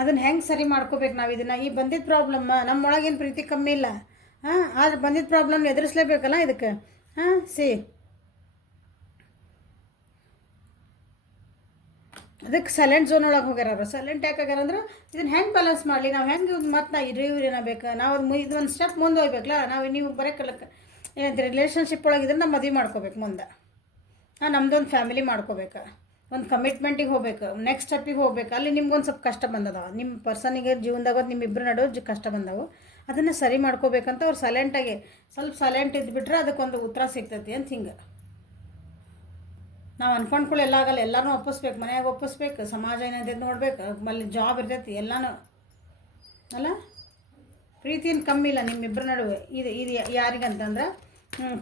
ಅದನ್ನು ಹೆಂಗೆ ಸರಿ ಮಾಡ್ಕೋಬೇಕು ನಾವು ಇದನ್ನು? ಈ ಬಂದಿದ್ದ ಪ್ರಾಬ್ಲಮ್ ನಮ್ಮೊಳಗೇನು ಪ್ರೀತಿ ಕಮ್ಮಿ ಇಲ್ಲ. ಆದ್ರೆ ಬಂದಿದ್ದ ಪ್ರಾಬ್ಲಮ್ ಎದುರಿಸ್ಲೇಬೇಕಲ್ಲ ಇದಕ್ಕೆ. ಅದಕ್ಕೆ ಸೈಲೆಂಟ್ ಝೋನ್ ಒಳಗೆ ಹೋಗ್ಯಾರ ಅವರು. ಸೈಲೆಂಟ್ ಯಾಕೆ ಆಗ್ಯಾರ ಅಂದ್ರೆ ಇದನ್ನು ಹೆಂಗೆ ಬ್ಯಾಲೆನ್ಸ್ ಮಾಡಲಿ, ನಾವು ಹೆಂಗೆ ಮತ್ತು ನಾ ಇವ್ರು ಬೇಕು, ನಾವು ಇದೊಂದು ಸ್ಟೆಪ್ ಮುಂದೆ ಹೋಗ್ಬೇಕಲ್ಲ. ನೀವು ಬರೀ ಏನಂತೀರಿ ರಿಲೇಷನ್ಶಿಪ್ ಒಳಗಿದ್ರೆ ನಾವು ಮದುವೆ ಮಾಡ್ಕೋಬೇಕು ಮುಂದೆ. ನಮ್ಮದೊಂದು ಫ್ಯಾಮಿಲಿ ಮಾಡ್ಕೋಬೇಕು, ಒಂದು ಕಮಿಟ್ಮೆಂಟಿಗೆ ಹೋಗ್ಬೇಕು, ನೆಕ್ಸ್ಟ್ ಸ್ಟೆಪ್ಪಿಗೆ ಹೋಗ್ಬೇಕು. ಅಲ್ಲಿ ನಿಮ್ಗೊಂದು ಸ್ವಲ್ಪ ಕಷ್ಟ ಬಂದದವ, ನಿಮ್ಮ ಪರ್ಸನಿಗೆ ಜೀವನದಾಗ ನಿಮ್ಮಿಬ್ಬರು ನಡುವೆ ಕಷ್ಟ ಬಂದವು. ಅದನ್ನು ಸರಿ ಮಾಡ್ಕೋಬೇಕಂತ ಅವ್ರು ಸೈಲೆಂಟಾಗಿ ಸ್ವಲ್ಪ ಸೈಲೆಂಟ್ ಇದ್ಬಿಟ್ರೆ ಅದಕ್ಕೊಂದು ಉತ್ತರ ಸಿಗ್ತೈತಿ ಅಂತ ಹಿಂಗೆ. ನಾವು ಅಂದ್ಕೊಂಡ್ಕೊಳ್ಳಿ ಎಲ್ಲ ಆಗಲ್ಲ, ಎಲ್ಲನೂ ಒಪ್ಪಿಸ್ಬೇಕು, ಮನ್ಯಾಗ ಒಪ್ಪಿಸ್ಬೇಕು, ಸಮಾಜ ಏನಂತೈತೆ ನೋಡ್ಬೇಕು, ಅಲ್ಲಿ ಜಾಬ್ ಇರ್ತೈತಿ ಎಲ್ಲನೂ ಅಲ್ಲ. ಪ್ರೀತಿಯನ್ನು ಕಮ್ಮಿ ಇಲ್ಲ ನಿಮ್ಮಿಬ್ಬರ ನಡುವೆ. ಇದು ಯಾರಿಗಂತಂದ್ರೆ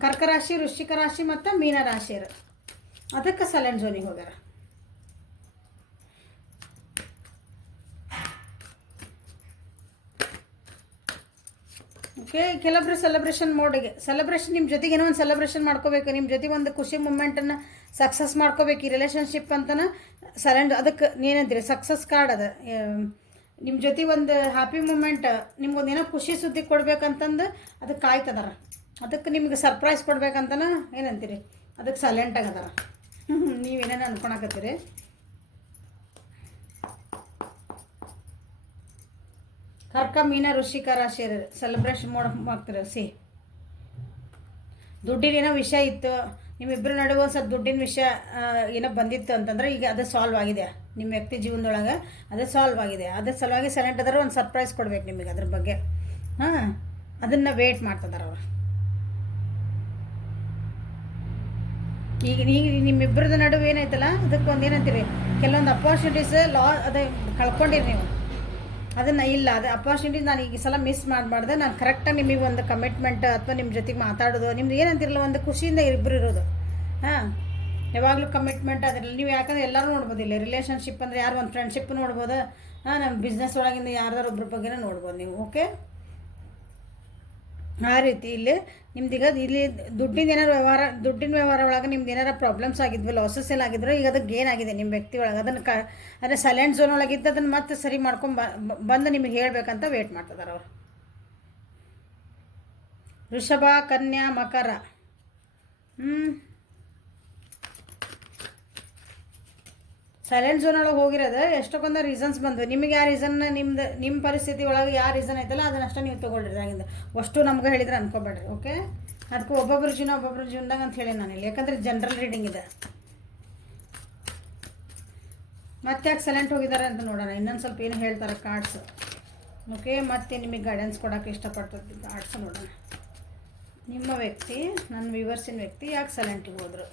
ಕರ್ಕ ರಾಶಿ, ವೃಶ್ಚಿಕ ರಾಶಿ ಮತ್ತು ಮೀನ ರಾಶಿಯರು ಅದಕ್ಕೆ ಸೈಲೆಂಟ್ ಝೋನಿಗೆ ಹೋಗ್ಯಾರ. ಓಕೆ, ಕೆಲವೊಬ್ರು ಸೆಲೆಬ್ರೇಷನ್ ಮೋಡಿಗೆ ಸೆಲೆಬ್ರೇಷನ್ ನಿಮ್ಮ ಜೊತೆಗೆ ಏನೋ ಒಂದು ಸೆಲೆಬ್ರೇಷನ್ ಮಾಡ್ಕೋಬೇಕು, ನಿಮ್ಮ ಜೊತೆಗೆ ಒಂದು ಖುಷಿ ಮೂಮೆಂಟನ್ನು ಸಕ್ಸಸ್ ಮಾಡ್ಕೋಬೇಕು. ಈ ರಿಲೇಷನ್ಶಿಪ್ ಅಂತನ ಸೈಲೆಂಟ್ ಅದಕ್ಕೆ ಏನಂತೀರಿ ಸಕ್ಸಸ್ ಕಾರ್ಡ್ ಅದ. ನಿಮ್ಮ ಜೊತೆ ಒಂದು ಹ್ಯಾಪಿ ಮೂಮೆಂಟ್, ನಿಮ್ಗೊಂದು ಏನೋ ಖುಷಿ ಸುದ್ದಿ ಕೊಡ್ಬೇಕಂತಂದು ಅದಕ್ಕೆ ಕಾಯ್ತದಾರ. ಅದಕ್ಕೆ ನಿಮ್ಗೆ ಸರ್ಪ್ರೈಸ್ ಕೊಡ್ಬೇಕಂತನ ಏನಂತೀರಿ ಅದಕ್ಕೆ ಸೈಲೆಂಟ್ ಆಗದಾರ. ನೀವೇನೇನು ಅನ್ಕೊಳಕತ್ತೀರಿ. ಕರ್ಕ ಮೀನ ವೃಶ್ಚಿಕ ರಾಶಿ ಸೆಲೆಬ್ರೇಷನ್ ಮಾಡ್ತೀರ. ದುಡ್ಡಿನ ಏನೋ ವಿಷಯ ಇತ್ತು, ನಿಮ್ಮಿಬ್ಬರ ನಡುವೆ ಒಂದು ಸ್ವಲ್ಪ ದುಡ್ಡಿನ ವಿಷಯ ಏನೋ ಬಂದಿತ್ತು ಅಂತಂದ್ರೆ ಈಗ ಅದು ಸಾಲ್ವ್ ಆಗಿದೆ. ನಿಮ್ಮ ವ್ಯಕ್ತಿ ಜೀವನದೊಳಗೆ ಅದು ಸಾಲ್ವ್ ಆಗಿದೆ. ಅದ್ರ ಸಲುವಾಗಿ ಸೈಲೆಂಟ್ ಅದಾರ. ಒಂದು ಸರ್ಪ್ರೈಸ್ ಕೊಡ್ಬೇಕು ನಿಮಗೆ ಅದ್ರ ಬಗ್ಗೆ. ಅದನ್ನು ವೇಟ್ ಮಾಡ್ತಿದಾರ ಅವರು. ಈಗ ನಿಮ್ಮಿಬ್ಬರದ ನಡುವೆ ಏನೈತಲ್ಲ ಅದಕ್ಕೆ ಒಂದು ಏನಂತೀರಿ ಕೆಲವೊಂದು ಅಪಾರ್ಚುನಿಟೀಸ್ ಅದೇ ಕಳ್ಕೊಂಡಿರಿ ನೀವು. ಅದನ್ನು ಇಲ್ಲ, ಅದು ಅಪಾರ್ಚುನಿಟೀಸ್ ನಾನು ಈಗ ಸಲ ಮಿಸ್ ಮಾಡಬಾರ್ದು. ನಾನು ಕರೆಕ್ಟಾಗಿ ನಿಮಗೆ ಒಂದು ಕಮಿಟ್ಮೆಂಟ್ ಅಥವಾ ನಿಮ್ಮ ಜೊತೆಗೆ ಮಾತಾಡೋದು, ನಿಮ್ದು ಏನಂತಿರಲ್ಲ ಒಂದು ಖುಷಿಯಿಂದ ಇಬ್ಬರು ಇರೋದು. ಯಾವಾಗಲೂ ಕಮಿಟ್ಮೆಂಟ್ ಅದರಲ್ಲಿ ನೀವು, ಯಾಕಂದರೆ ಎಲ್ಲರೂ ನೋಡ್ಬೋದಿಲ್ಲ. ರಿಲೇಷನ್ಶಿಪ್ ಅಂದರೆ ಯಾರು ಒಂದು ಫ್ರೆಂಡ್ಶಿಪ್ ನೋಡ್ಬೋದು, ನಮ್ಮ ಬಿಸ್ನೆಸ್ ಒಳಗಿಂದ ಯಾರ್ದಾರು ಒಬ್ಬರ ಬಗ್ಗೆನೇ ನೋಡ್ಬೋದು ನೀವು. ಓಕೆ, ಆ ರೀತಿ ಇಲ್ಲಿ ನಿಮ್ದೀಗ ಇಲ್ಲಿ ದುಡ್ಡಿನ ವ್ಯವಹಾರ ಒಳಗೆ ನಿಮ್ದು ಏನಾರು ಪ್ರಾಬ್ಲಮ್ಸ್ ಆಗಿದ್ವಿ, ಲಾಸಸ್ ಎಲ್ಲ ಆಗಿದ್ರು, ಈಗ ಅದಕ್ಕೆ ಏನಾಗಿದೆ ನಿಮ್ಮ ವ್ಯಕ್ತಿ ಒಳಗೆ ಅದನ್ನು ಸೈಲೆಂಟ್ ಝೋನ್ ಒಳಗಿದ್ದು ಅದನ್ನು ಮತ್ತೆ ಸರಿ ಬಂದು ನಿಮಗೆ ಹೇಳಬೇಕಂತ ವೇಟ್ ಮಾಡ್ತಿದ್ದಾರೆ ಅವರು. ವೃಷಭ, ಕನ್ಯಾ, ಮಕರ. ಸೈಲೆಂಟ್ ಝೋನ್ ಒಳಗೆ ಹೋಗಿರೋದು ಎಷ್ಟೊಂದು ರೀಸನ್ಸ್ ಬಂದ್ವು. ನಿಮಗೆ ಯಾವ ರೀಸನ್ ನಿಮ್ಮ ಪರಿಸ್ಥಿತಿ ಒಳಗೆ ಯಾವ ರೀಸನ್ ಐತಲ್ಲ ಅದನ್ನಷ್ಟೇ ನೀವು ತೊಗೊಳ್ರಿ. ಆಗಿಂದ ಅಷ್ಟು ನಮ್ಗೆ ಹೇಳಿದ್ರೆ ಅನ್ಕೋಬೇಡ್ರಿ. ಓಕೆ, ಅದಕ್ಕೂ ಒಬ್ಬೊಬ್ಬರ ಜೀವನದಾಗ ಅಂತ ಹೇಳಿ ನಾನಿಲ್ಲಿ, ಯಾಕಂದರೆ ಜನರಲ್ ರೀಡಿಂಗ್ ಇದೆ. ಮತ್ತೆ ಯಾಕೆ ಸೈಲೆಂಟ್ ಹೋಗಿದ್ದಾರೆ ಅಂತ ನೋಡೋಣ. ಇನ್ನೊಂದು ಸ್ವಲ್ಪ ಏನು ಹೇಳ್ತಾರೆ ಕಾರ್ಡ್ಸ್. ಓಕೆ, ಮತ್ತೆ ನಿಮಗೆ ಗೈಡೆನ್ಸ್ ಕೊಡೋಕ್ಕೆ ಇಷ್ಟಪಡ್ತದೆ ಕಾರ್ಡ್ಸ್ ನೋಡೋಣ. ನಿಮ್ಮ ವ್ಯಕ್ತಿ, ನನ್ನ ವ್ಯೂವರ್ಸಿನ ವ್ಯಕ್ತಿ ಯಾಕೆ ಸೈಲೆಂಟಿಗೆ ಹೋದರು.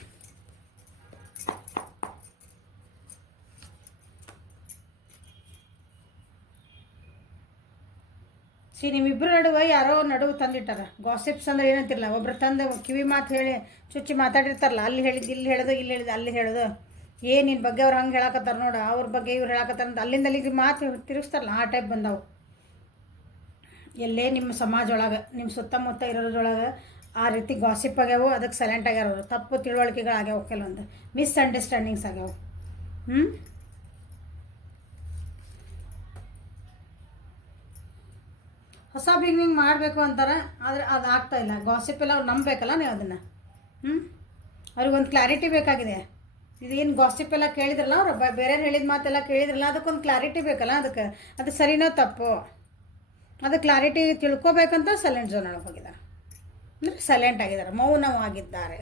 ನಿಮ್ಮಿಬ್ಬರು ನಡುವೆ ಯಾರೋ ನಡುವೆ ತಂದಿಟ್ಟಾರ. ಗಾಸಿಪ್ಸ್ ಅಂದ್ರೆ ಏನಂತಿರಲ್ಲ, ಒಬ್ರು ತಂದು ಕಿವಿ ಮಾತು ಹೇಳಿ ಚುಚ್ಚಿ ಮಾತಾಡಿರ್ತಾರಲ್ಲ, ಅಲ್ಲಿ ಹೇಳಿದ್ದು ಇಲ್ಲಿ ಹೇಳೋದು, ಇಲ್ಲಿ ಹೇಳಿದ್ದು ಅಲ್ಲಿ ಹೇಳೋದು, ನಿನ್ನ ಬಗ್ಗೆ ಅವ್ರು ಹಂಗೆ ಹೇಳಕತ್ತಾರ ನೋಡು, ಅವ್ರ ಬಗ್ಗೆ ಇವ್ರು ಹೇಳಕತ್ತಾರ ಅಂತ ಅಲ್ಲಿಂದ ಅಲ್ಲಿಗೆ ಮಾತು ತಿರುಗಿಸ್ತಾರಲ್ಲ, ಆ ಟೈಪ್ ಬಂದವು. ಎಲ್ಲೇ ನಿಮ್ಮ ಸಮಾಜ ಒಳಗೆ, ನಿಮ್ಮ ಸುತ್ತಮುತ್ತ ಇರೋದ್ರೊಳಗೆ ಆ ರೀತಿ ಗಾಸಿಪ್ ಆಗ್ಯಾವು. ಅದಕ್ಕೆ ಸೈಲೆಂಟ್ ಆಗ್ಯಾರ ಅವರು. ತಪ್ಪು ತಿಳುವಳಿಕೆಗಳಾಗ್ಯಾವ, ಕೆಲವೊಂದು ಮಿಸ್ಅಂಡರ್ಸ್ಟ್ಯಾಂಡಿಂಗ್ಸ್ ಆಗ್ಯಾವು. ಹೊಸ ಬಿಗಿನಿಂಗ್ ಮಾಡಬೇಕು ಅಂತಾರೆ, ಆದರೆ ಅದು ಆಗ್ತಾಯಿಲ್ಲ. ಗಾಸಿಪ್ ಎಲ್ಲ ಅವ್ರು ನಂಬಬೇಕಲ್ಲ ನೀವು ಅದನ್ನು. ಅವ್ರಿಗೊಂದು ಕ್ಲಾರಿಟಿ ಬೇಕಾಗಿದೆ. ಇದೇನು ಗಾಸಿಪ್ ಎಲ್ಲ ಕೇಳಿದ್ರಲ್ಲ ಅವರು, ಬೇರೆಯವ್ರು ಹೇಳಿದ ಮಾತೆಲ್ಲ ಕೇಳಿದ್ರಲ್ಲ, ಅದಕ್ಕೊಂದು ಕ್ಲಾರಿಟಿ ಬೇಕಲ್ಲ. ಅದಕ್ಕೆ ಅದು ಸರಿನೋ ತಪ್ಪು, ಅದು ಕ್ಲಾರಿಟಿ ತಿಳ್ಕೊಬೇಕಂತ ಸೈಲೆಂಟ್ ಝೋನ್ ಒಳಗೆ ಹೋಗಿದ್ದಾರೆ. ಅಂದರೆ ಸೈಲೆಂಟ್ ಆಗಿದ್ದಾರೆ, ಮೌನವಾಗಿದ್ದಾರೆ.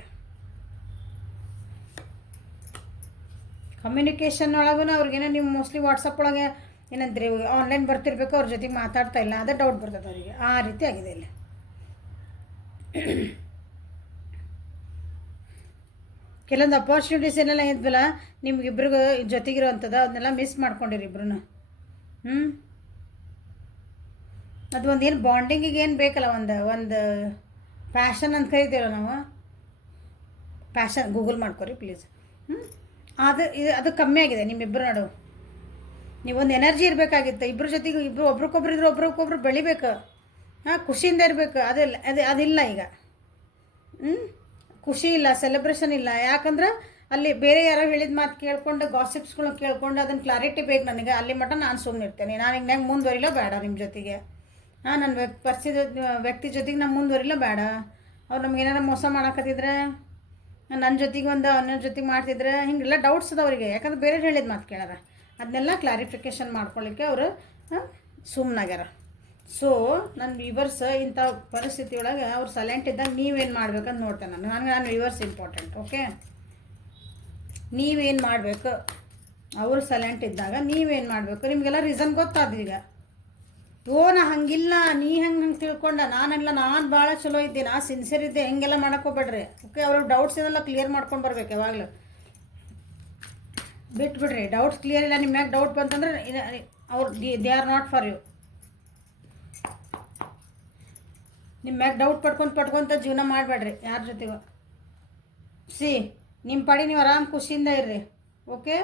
ಕಮ್ಯುನಿಕೇಷನ್ ಒಳಗೂ ಅವ್ರಿಗೇನೋ ನೀವು ಮೋಸ್ಟ್ಲಿ ವಾಟ್ಸಪ್ ಒಳಗೆ ಏನಂತೀರಿ ಆನ್ಲೈನ್ ಬರ್ತಿರ್ಬೇಕು, ಅವ್ರ ಜೊತೆಗೆ ಮಾತಾಡ್ತಾ ಇಲ್ಲ, ಅದೇ ಡೌಟ್ ಬರ್ತದೆ ಅವರಿಗೆ. ಆ ರೀತಿ ಆಗಿದೆ ಇಲ್ಲಿ. ಕೆಲವೊಂದು ಅಪಾರ್ಚುನಿಟೀಸ್ ಏನೆಲ್ಲ ಇದ್ವಲ್ಲ ನಿಮ್ಗಿಬ್ರಿಗೂ ಜೊತೆಗಿರೋವಂಥದ್ದು, ಅದನ್ನೆಲ್ಲ ಮಿಸ್ ಮಾಡ್ಕೊಂಡಿರಿ ಇಬ್ರು. ಅದು ಒಂದು ಏನು ಬಾಂಡಿಂಗಿಗೆ ಏನು ಬೇಕಲ್ಲ, ಒಂದು ಪ್ಯಾಷನ್ ಅಂತ ಕರಿತೀವಲ್ಲ ನಾವು, ಪ್ಯಾಷನ್ ಗೂಗಲ್ ಮಾಡ್ಕೊರಿ ಪ್ಲೀಸ್. ಅದು ಕಮ್ಮಿ ಆಗಿದೆ ನಿಮ್ಮಿಬ್ಬರು ನಡುವೆ. ನೀವೊಂದು ಎನರ್ಜಿ ಇರಬೇಕಾಗಿತ್ತು ಇಬ್ಬರ ಜೊತೆಗೆ. ಒಬ್ರಿಗೊಬ್ರು ಇದ್ರೆ ಒಬ್ರಿಗೊಬ್ರು ಬೆಳಿಬೇಕು, ಖುಷಿಯಿಂದ ಇರಬೇಕು. ಅದಿಲ್ಲ ಈಗ. ಖುಷಿ ಇಲ್ಲ, ಸೆಲೆಬ್ರೇಷನ್ ಇಲ್ಲ. ಯಾಕಂದ್ರೆ ಅಲ್ಲಿ ಬೇರೆ ಯಾರೋ ಹೇಳಿದ ಮಾತು ಕೇಳ್ಕೊಂಡು, ಗಾಸಿಪ್ಸ್ಗಳನ್ನ ಕೇಳ್ಕೊಂಡು ಅದನ್ನು ಕ್ಲಾರಿಟಿ ಬೇಕು ನನಗೆ. ಅಲ್ಲಿ ಮಟ್ಟ ನಾನು ಸುಮ್ಮನೆ ಇರ್ತೇನೆ. ನಾನು ಈಗ ನಂಗೆ ಮುಂದುವರಿಲೋ ಬೇಡ ನಿಮ್ಮ ಜೊತೆಗೆ. ನನ್ನ ವ್ಯಕ್ತಿ ಜೊತೆಗೆ ನಾನು ಮುಂದುವರಿಲೋ ಬೇಡ. ಅವ್ರು ನಮ್ಗೇನಾರು ಮೋಸ ಮಾಡಾಕತ್ತಿದ್ರೆ, ನನ್ನ ಜೊತೆಗೆ ಒಂದು ಅನ್ನೋ ಜೊತೆಗೆ ಮಾಡ್ತಿದ್ರೆ, ಹಿಂಗೆಲ್ಲ ಡೌಟ್ಸ್ ಅದ ಅವರಿಗೆ. ಯಾಕಂದ್ರೆ ಬೇರೆ ಹೇಳಿದ ಮಾತು ಕೇಳಾರ. ಅದನ್ನೆಲ್ಲ ಕ್ಲಾರಿಫಿಕೇಷನ್ ಮಾಡ್ಕೊಳ್ಳಿಕ್ಕೆ ಅವರು ಸುಮ್ಮನಾಗ್ಯಾರ. ಸೊ ನನ್ನ ವ್ಯೂವರ್ಸ್ ಇಂಥ ಪರಿಸ್ಥಿತಿ ಒಳಗೆ ಅವ್ರು ಸೈಲೆಂಟ್ ಇದ್ದಾಗ ನೀವೇನು ಮಾಡ್ಬೇಕಂತ ನೋಡ್ತೇನೆ ನಾನು ವ್ಯೂವರ್ಸ್ ಇಂಪಾರ್ಟೆಂಟ್. ಓಕೆ, ನೀವೇನು ಮಾಡಬೇಕು, ಅವರು ಸೈಲೆಂಟ್ ಇದ್ದಾಗ ನೀವೇನು ಮಾಡಬೇಕು, ನಿಮಗೆಲ್ಲ ರೀಸನ್ ಗೊತ್ತಾದ ಈಗ. ನಾ ಹಂಗಿಲ್ಲ, ನೀ ಹಂಗೆ ತಿಳ್ಕೊಂಡ, ನಾನೆಲ್ಲ ನಾನು ಭಾಳ ಚಲೋ ಇದ್ದೆ, ನಾ ಸಿನ್ಸಿಯರ್ ಇದ್ದೆ, ಹೆಂಗೆಲ್ಲ ಮಾಡೋಕ್ಕೋಗ್ಬೇಡ್ರಿ. ಓಕೆ, ಅವ್ರಿಗೆ ಡೌಟ್ಸ್ ಇದೆಲ್ಲ ಕ್ಲಿಯರ್ ಮಾಡ್ಕೊಂಡು ಬರ್ಬೇಕು ಯಾವಾಗಲೂ. ಬಿಟ್ಬಿಡ್ರಿ, ಡೌಟ್ಸ್ ಕ್ಲಿಯರ್ ಇಲ್ಲ, ನಿಮ್ಮ ಮ್ಯಾಗೆ ಡೌಟ್ ಬಂತಂದ್ರೆ ಅವ್ರು they are not for you. ನಿಮ್ಮ ಮ್ಯಾಗೆ ಡೌಟ್ ಪಡ್ಕೊಂತ ಜೀವನ ಮಾಡಬೇಡ್ರಿ ಯಾರ ಜೊತೆಗೂ. ನಿಮ್ಮ ಪಾಡಿ ನೀವು ಆರಾಮ್ ಖುಷಿಯಿಂದ ಇರ್ರಿ. ಓಕೆ,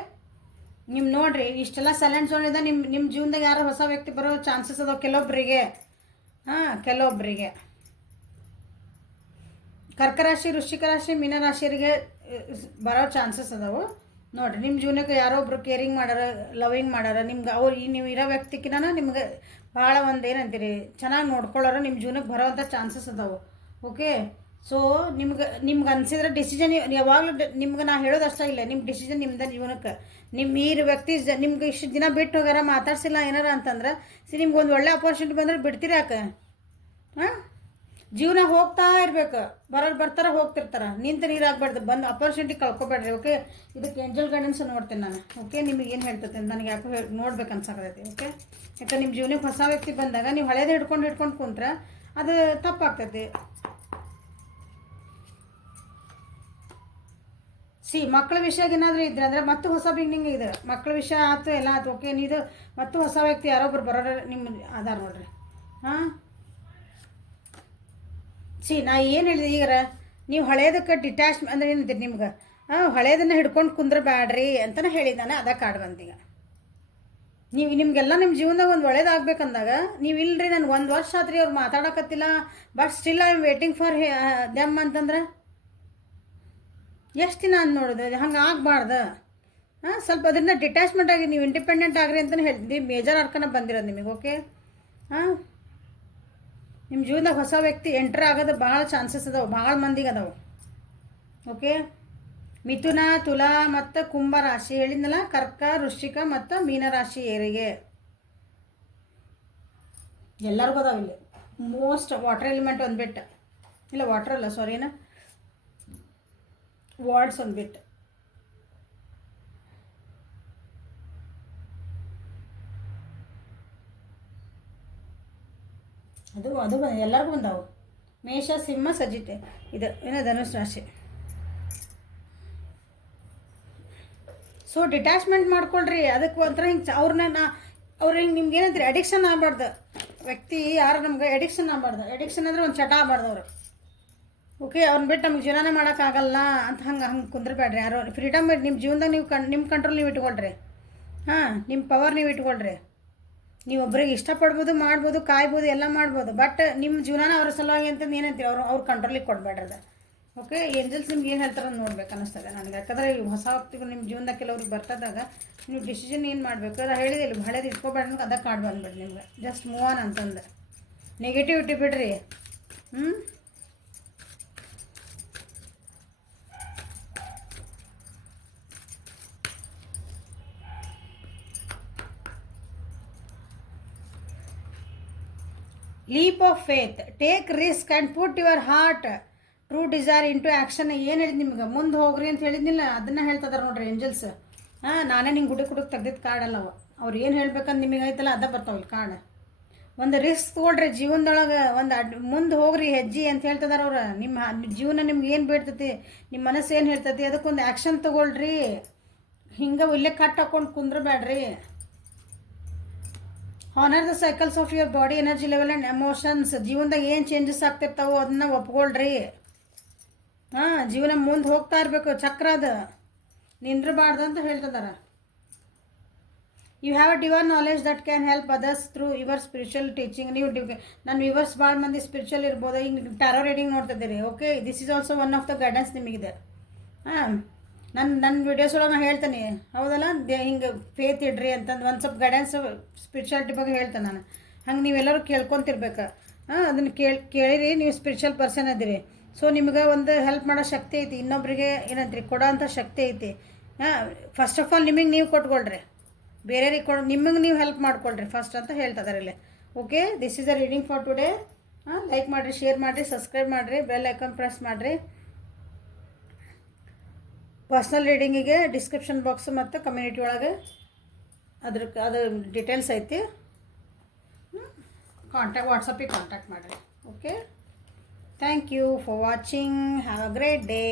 ನಿಮ್ಮ ನೋಡಿರಿ ಇಷ್ಟೆಲ್ಲ ಸೈಲೆಂಟ್ ಝೋನ್ ಇದೆ, ನಿಮ್ಮ ಜೀವನದಾಗ ಯಾರೋ ಹೊಸ ವ್ಯಕ್ತಿ ಬರೋ ಚಾನ್ಸಸ್ ಅದಾವೆ ಕೆಲವೊಬ್ಬರಿಗೆ. ಕೆಲವೊಬ್ಬರಿಗೆ ಕರ್ಕರಾಶಿ, ವೃಶ್ಚಿಕ ರಾಶಿ, ಮೀನರಾಶಿಯರಿಗೆ ಬರೋ ಚಾನ್ಸಸ್ ಅದಾವೆ. ನೋಡಿರಿ, ನಿಮ್ಮ ಜೀವನಕ್ಕೆ ಯಾರೋ ಒಬ್ರು ಕೇರಿಂಗ್ ಮಾಡ್ಯಾರ, ಲವಿಂಗ್ ಮಾಡ್ಯಾರ, ನಿಮ್ಗೆ ಅವ್ರು ನೀವು ಇರೋ ವ್ಯಕ್ತಿಕಿನ ನಿಮ್ಗೆ ಭಾಳ ಒಂದು ಏನಂತೀರಿ ಚೆನ್ನಾಗಿ ನೋಡ್ಕೊಳ್ಳೋರು ನಿಮ್ಮ ಜೀವನಕ್ಕೆ ಬರೋವಂಥ ಚಾನ್ಸಸ್ ಅದಾವೆ. ಓಕೆ, ಸೊ ನಿಮ್ಗೆ ಅನಿಸಿದ್ರೆ ಡಿಸಿಷನ್ ಯಾವಾಗಲೂ ನಿಮ್ಗೆ ನಾ ಹೇಳೋದು ಅಷ್ಟೇ ಇಲ್ಲ, ನಿಮ್ಮ ಡಿಸಿಷನ್ ನಿಮ್ದು ಜೀವನಕ್ಕೆ. ನಿಮ್ಮ ಈ ವ್ಯಕ್ತಿ ನಿಮ್ಗೆ ಇಷ್ಟು ದಿನ ಬಿಟ್ಟು ಹೋಗ್ಯಾರ, ಮಾತಾಡ್ಸಿಲ್ಲ ಏನಾರ ಅಂತಂದ್ರೆ ನಿಮ್ಗೆ ಒಂದು ಒಳ್ಳೆ ಅಪರ್ಚುನಿಟಿ ಬಂದ್ರೆ ಬಿಡ್ತೀರಿ ಯಾಕೆ? ಜೀವನ ಹೋಗ್ತಾ ಇರ್ಬೇಕು, ಬರೋರು ಬರ್ತಾರೆ ಹೋಗ್ತಿರ್ತಾರೆ, ನಿಂತು ನೀರು ಆಗ್ಬಾರ್ದು, ಬಂದು ಅಪರ್ಚುನಿಟಿ ಕಳ್ಕೊಬೇಡ್ರಿ. ಓಕೆ, ಇದಕ್ಕೆ ಏಂಜಲ್ ಗೈಡೆನ್ಸ್ ನೋಡ್ತೇನೆ ನಾನು. ಓಕೆ, ನಿಮಗೆ ಏನು ಹೇಳ್ತೈತೆ ನನಗೆ ಯಾಕೋ ನೋಡ್ಬೇಕು ಅನ್ಸಕತ್ತೈತಿ. ಓಕೆ, ಯಾಕೆ ನಿಮ್ಮ ಜೀವನಕ್ಕೆ ಹೊಸ ವ್ಯಕ್ತಿ ಬಂದಾಗ ನೀವು ಹಳೇದು ಹಿಡ್ಕೊಂಡು ಕುಂತ್ರೆ ಅದು ತಪ್ಪಾಗ್ತೈತಿ. ಮಕ್ಕಳ ವಿಷಯ ಏನಾದರೂ ಇದ್ರೆ ಅಂದರೆ ಮತ್ತು ಹೊಸ ಬಿಗಿನಿಂಗ್ ಇದೆ, ಮಕ್ಕಳ ವಿಷಯ ಆಯ್ತು ಎಲ್ಲ ಆಯ್ತು. ಓಕೆ, ನೀದು ಮತ್ತು ಹೊಸ ವ್ಯಕ್ತಿ ಯಾರೊಬ್ರು ಬರೋರು ನಿಮ್ಮ ಆಧಾರ ನೋಡ್ರಿ. ನಾ ಏನು ಹೇಳಿದೆ ಈಗ, ನೀವು ಹಳೇದಕ್ಕೆ ಡಿಟ್ಯಾಚ್ ಅಂದರೆ ಏನಂತೀರಿ ನಿಮ್ಗೆ, ಹಳೇದನ್ನು ಹಿಡ್ಕೊಂಡು ಕುಂದ್ರಬೇಡ್ರಿ ಅಂತಲೇ ಹೇಳಿದ್ದಾನೆ. ಅದ ಕಾರ್ಡ್ ಬಂದೀಗ. ನಿಮಗೆಲ್ಲ ನಿಮ್ಮ ಜೀವನದಾಗ ಒಂದು ಒಳ್ಳೇದಾಗಬೇಕಂದಾಗ ನೀವು ಇಲ್ಲರಿ ನಾನು 1 ವರ್ಷ ಆತ್ರಿ ಅವ್ರು ಮಾತಾಡಕತ್ತಿಲ್ಲ, but still I am waiting for them ಅಂತಂದ್ರೆ ಎಷ್ಟು ದಿನ ಅಂತ ನೋಡೋದು? ಹಂಗೆ ಆಗಬಾರ್ದು. ಸ್ವಲ್ಪ ಅದರಿಂದ ಡಿಟ್ಯಾಚ್ಮೆಂಟ್ ಆಗಿ ನೀವು ಇಂಡಿಪೆಂಡೆಂಟ್ ಆಗ್ರಿ ಅಂತಲೇ ಹೇಳ್ತೀವಿ. ಮೇಜರ್ ಅರ್ಕನ ಬಂದಿರೋದು ನಿಮಗೆ. ಓಕೆ, ನಿಮ್ಮ ಜೀವನದಾಗ ಹೊಸ ವ್ಯಕ್ತಿ ಎಂಟ್ರ್ ಆಗೋದು ಭಾಳ ಚಾನ್ಸಸ್ ಅದಾವೆ, ಭಾಳ ಮಂದಿಗೆ ಅದಾವೆ. ಓಕೆ, ಮಿಥುನ, ತುಲಾ ಮತ್ತು ಕುಂಭ ರಾಶಿ ಹೇಳಿದ್ನಲ್ಲ, ಕರ್ಕ, ವೃಶ್ಚಿಕ ಮತ್ತು ಮೀನರಾಶಿಯರಿಗೆ ಎಲ್ಲರಿಗೂ ಅದಾವೆ ಇಲ್ಲಿ. ಮೋಸ್ಟ್ ವಾಟರ್ ಎಲಿಮೆಂಟ್ ಒಂದು ಬಿಟ್ಟು, ಇಲ್ಲ ವಾಟರ್ ಅಲ್ಲ ಸಾರಿ, ಏನು ವಾರ್ಡ್ಸ್ ಒಂದು ಬಿಟ್ಟು. ಅದು ಎಲ್ಲರಿಗೂ ಬಂದಾವು. ಮೇಷ, ಸಿಂಹ, ಸಜಿಟೆ, ಇದು ಏನೋ ಧನುಸ್ ರಾಶಿ. ಸೊ ಡಿಟ್ಯಾಚ್ಮೆಂಟ್ ಮಾಡ್ಕೊಳ್ರಿ. ಅದಕ್ಕೆ ಒಂಥರ ಹಿಂಗೆ ಅವ್ರು ಹಿಂಗೆ ನಿಮ್ಗೆ ಏನಂತೀರಿ ಅಡಿಕ್ಷನ್ ಆಗಬಾರ್ದು. ವ್ಯಕ್ತಿ ಯಾರು ನಮ್ಗೆ ಅಡಿಕ್ಷನ್ ಆಗಬಾರ್ದು. ಅಡಿಕ್ಷನ್ ಅಂದರೆ ಒಂದು ಚಟ ಆಗಬಾರ್ದು ಅವರು. ಓಕೆ, ಅವ್ರನ್ನ ಬಿಟ್ಟು ನಮ್ಗೆ ಜೀವನ ಮಾಡೋಕ್ಕಾಗಲ್ಲ ಅಂತ ಹಂಗೆ ಕುಂದ್ರಬೇಡ್ರಿ ಯಾರು. ಫ್ರೀಡಮ್ ನಿಮ್ಮ ಜೀವನದಾಗ ನೀವು ನಿಮ್ಮ ಕಂಟ್ರೋಲ್ ನೀವು ಇಟ್ಕೊಳ್ರಿ. ನಿಮ್ಮ ಪವರ್ ನೀವು ಇಟ್ಕೊಳ್ರಿ. ನೀವು ಒಬ್ರಿಗೆ ಇಷ್ಟಪಡ್ಬೋದು, ಮಾಡ್ಬೋದು, ಕಾಯ್ಬೋದು, ಎಲ್ಲ ಮಾಡ್ಬೋದು, ಬಟ್ ನಿಮ್ಮ ಜೀವನ ಅವ್ರ ಸಲುವಾಗಿ ಅಂತಂದು ಏನಂತೀವಿ ಅವ್ರ ಕಂಟ್ರೋಲಿಗೆ ಕೊಡಬೇಡ್ರಿ ಅದು. ಓಕೆ, ಏಂಜಲ್ಸ್ ನಿಮ್ಗೆ ಏನು ಹೇಳ್ತಾರೆ ಅಂತ ನೋಡ್ಬೇಕು ಅನ್ನಿಸ್ತದೆ ನನಗೆ. ಯಾಕಂದರೆ ಈ ಹೊಸ ವ್ಯಕ್ತಿಗಳು ನಿಮ್ಮ ಜೀವನದಾಗ ಕೆಲವ್ರಿಗೆ ಬರ್ತದಾಗ ನೀವು ಡಿಸಿಷನ್ ಏನು ಮಾಡಬೇಕು ಅದು ಹೇಳಿದೆ ಇಲ್ಲಿ. ಹಳೇದು ಇಟ್ಕೊಬೇಡ ಅನ್ನೋದು ಅದಕ್ಕೆ ಕಾಡ್ ಬಂದ್ಬಿಡ್ರಿ ನಿಮ್ಗೆ. ಜಸ್ಟ್ ಮೂವ್ ಆನ್ ಅಂತಂದು ನೆಗೆಟಿವಿಟಿ ಬಿಡ್ರಿ. Leap of faith, take risk and put your heart true desire into action. ಏನು ಹೇಳಿದ್ ನಿಮ್ಗೆ, ಮುಂದೆ ಹೋಗ್ರಿ ಅಂತ ಹೇಳಿದ್ನಿಲ್ಲ, ಅದನ್ನು ಹೇಳ್ತಿದಾರೆ ನೋಡ್ರಿ ಏಂಜಲ್ಸ್. ನಾನೇ ನಿಂಗೆ ಹುಡುಕ್ ತೆಗ್ದಿದ್ದು ಕಾರ್ಡ್ ಅಲ್ಲವ. ಅವ್ರು ಏನು ಹೇಳ್ಬೇಕಂತ ನಿಮಗೆ ಐತಲ್ಲ ಅದ ಬರ್ತಾವಲ್ಲ ಕಾರ್ಡ್. ಒಂದು ರಿಸ್ಕ್ ತೊಗೊಳ್ರಿ ಜೀವನದೊಳಗೆ, ಮುಂದೆ ಹೋಗ್ರಿ ಹೆಜ್ಜೆ ಅಂತ ಹೇಳ್ತಿದಾರೆ ಅವ್ರು. ನಿಮ್ಮ ಜೀವನ ನಿಮ್ಗೆ ಏನು ಬೇಡ್ತೈತಿ, ನಿಮ್ಮ ಮನಸ್ಸು ಏನು ಹೇಳ್ತೈತಿ ಅದಕ್ಕೊಂದು ಆ್ಯಕ್ಷನ್ ತೊಗೊಳ್ರಿ. ಹಿಂಗೆ ಇಲ್ಲೇ ಕಟ್ ಹಾಕ್ಕೊಂಡು ಕುಂದ್ರಬೇಡ್ರಿ. Honour the cycles of your body, energy level and emotions. ಜೀವನದಾಗ ಏನು ಚೇಂಜಸ್ ಆಗ್ತಿರ್ತಾವೋ ಅದನ್ನ ಒಪ್ಕೊಳ್ರಿ. ಜೀವನ ಮುಂದೆ ಹೋಗ್ತಾ ಇರಬೇಕು, ಚಕ್ರ ಅದು ನಿಂದ್ರಬಾರ್ದು ಅಂತ ಹೇಳ್ತಿದಾರೆ. You have a divine knowledge that can help others through your spiritual teaching. ನೀವು ನನ್ನ ವ್ಯೂವರ್ಸ್ ಭಾಳ ಮಂದಿ ಸ್ಪಿರಿಚುವಲ್ ಇರ್ಬೋದು. ಈಗ ಟ್ಯಾರೋ ರೀಡಿಂಗ್ ನೋಡ್ತಿದ್ದೀರಿ. Okay, this is also one of the guidance ನಿಮಗಿದೆ. ನನ್ನ ವಿಡಿಯೋಸ್ ಒಳಗೆ ನಾನು ಹೇಳ್ತೇನೆ ಹೌದಲ್ಲ, ಹಿಂಗೆ ಫೇತ್ ಇಡ್ರಿ ಅಂತಂದು ಒಂದು ಸ್ವಲ್ಪ ಗೈಡೆನ್ಸ್ ಸ್ಪಿರಿಚುವಾಲಿಟಿ ಬಗ್ಗೆ ಹೇಳ್ತೇನೆ ನಾನು. ಹಂಗೆ ನೀವೆಲ್ಲರೂ ಕೇಳ್ಕೊತಿರ್ಬೇಕು. ಅದನ್ನು ಕೇಳಿರಿ. ನೀವು ಸ್ಪಿರಿಚುವಲ್ ಪರ್ಸನ್ ಅದಿರಿ. ಸೊ ನಿಮ್ಗೆ ಒಂದು ಹೆಲ್ಪ್ ಮಾಡೋ ಶಕ್ತಿ ಐತಿ, ಇನ್ನೊಬ್ಬರಿಗೆ ಏನಂತೀರಿ ಕೊಡೋ ಅಂಥ ಶಕ್ತಿ ಐತಿ. ಫಸ್ಟ್ ಆಫ್ ಆಲ್ ನಿಮಗೆ ನೀವು ಕೊಟ್ಕೊಳ್ರಿ, ಬೇರೆಯವ್ರಿಗೆ ನಿಮಗೆ ನೀವು ಹೆಲ್ಪ್ ಮಾಡ್ಕೊಳ್ರಿ ಫಸ್ಟ್ ಅಂತ ಹೇಳ್ತಿದ್ದಾರೆ ಇಲ್ಲಿ. Okay, this is a reading for today. Like ಮಾಡಿರಿ, ಶೇರ್ ಮಾಡಿರಿ, ಸಬ್ಸ್ಕ್ರೈಬ್ ಮಾಡಿರಿ, ಬೆಲ್ ಐಕಾನ್ ಪ್ರೆಸ್ ಮಾಡಿರಿ. ಪರ್ಸ್ನಲ್ ರೀಡಿಂಗಿಗೆ ಡಿಸ್ಕ್ರಿಪ್ಷನ್ ಬಾಕ್ಸ್ ಮತ್ತು ಕಮ್ಯುನಿಟಿ ಒಳಗೆ ಅದು ಡೀಟೇಲ್ಸ್ ಐತಿ. ವಾಟ್ಸಪ್ಪಿಗೆ ಕಾಂಟ್ಯಾಕ್ಟ್ ಮಾಡಿರಿ. Okay, thank you for watching. Have a great day.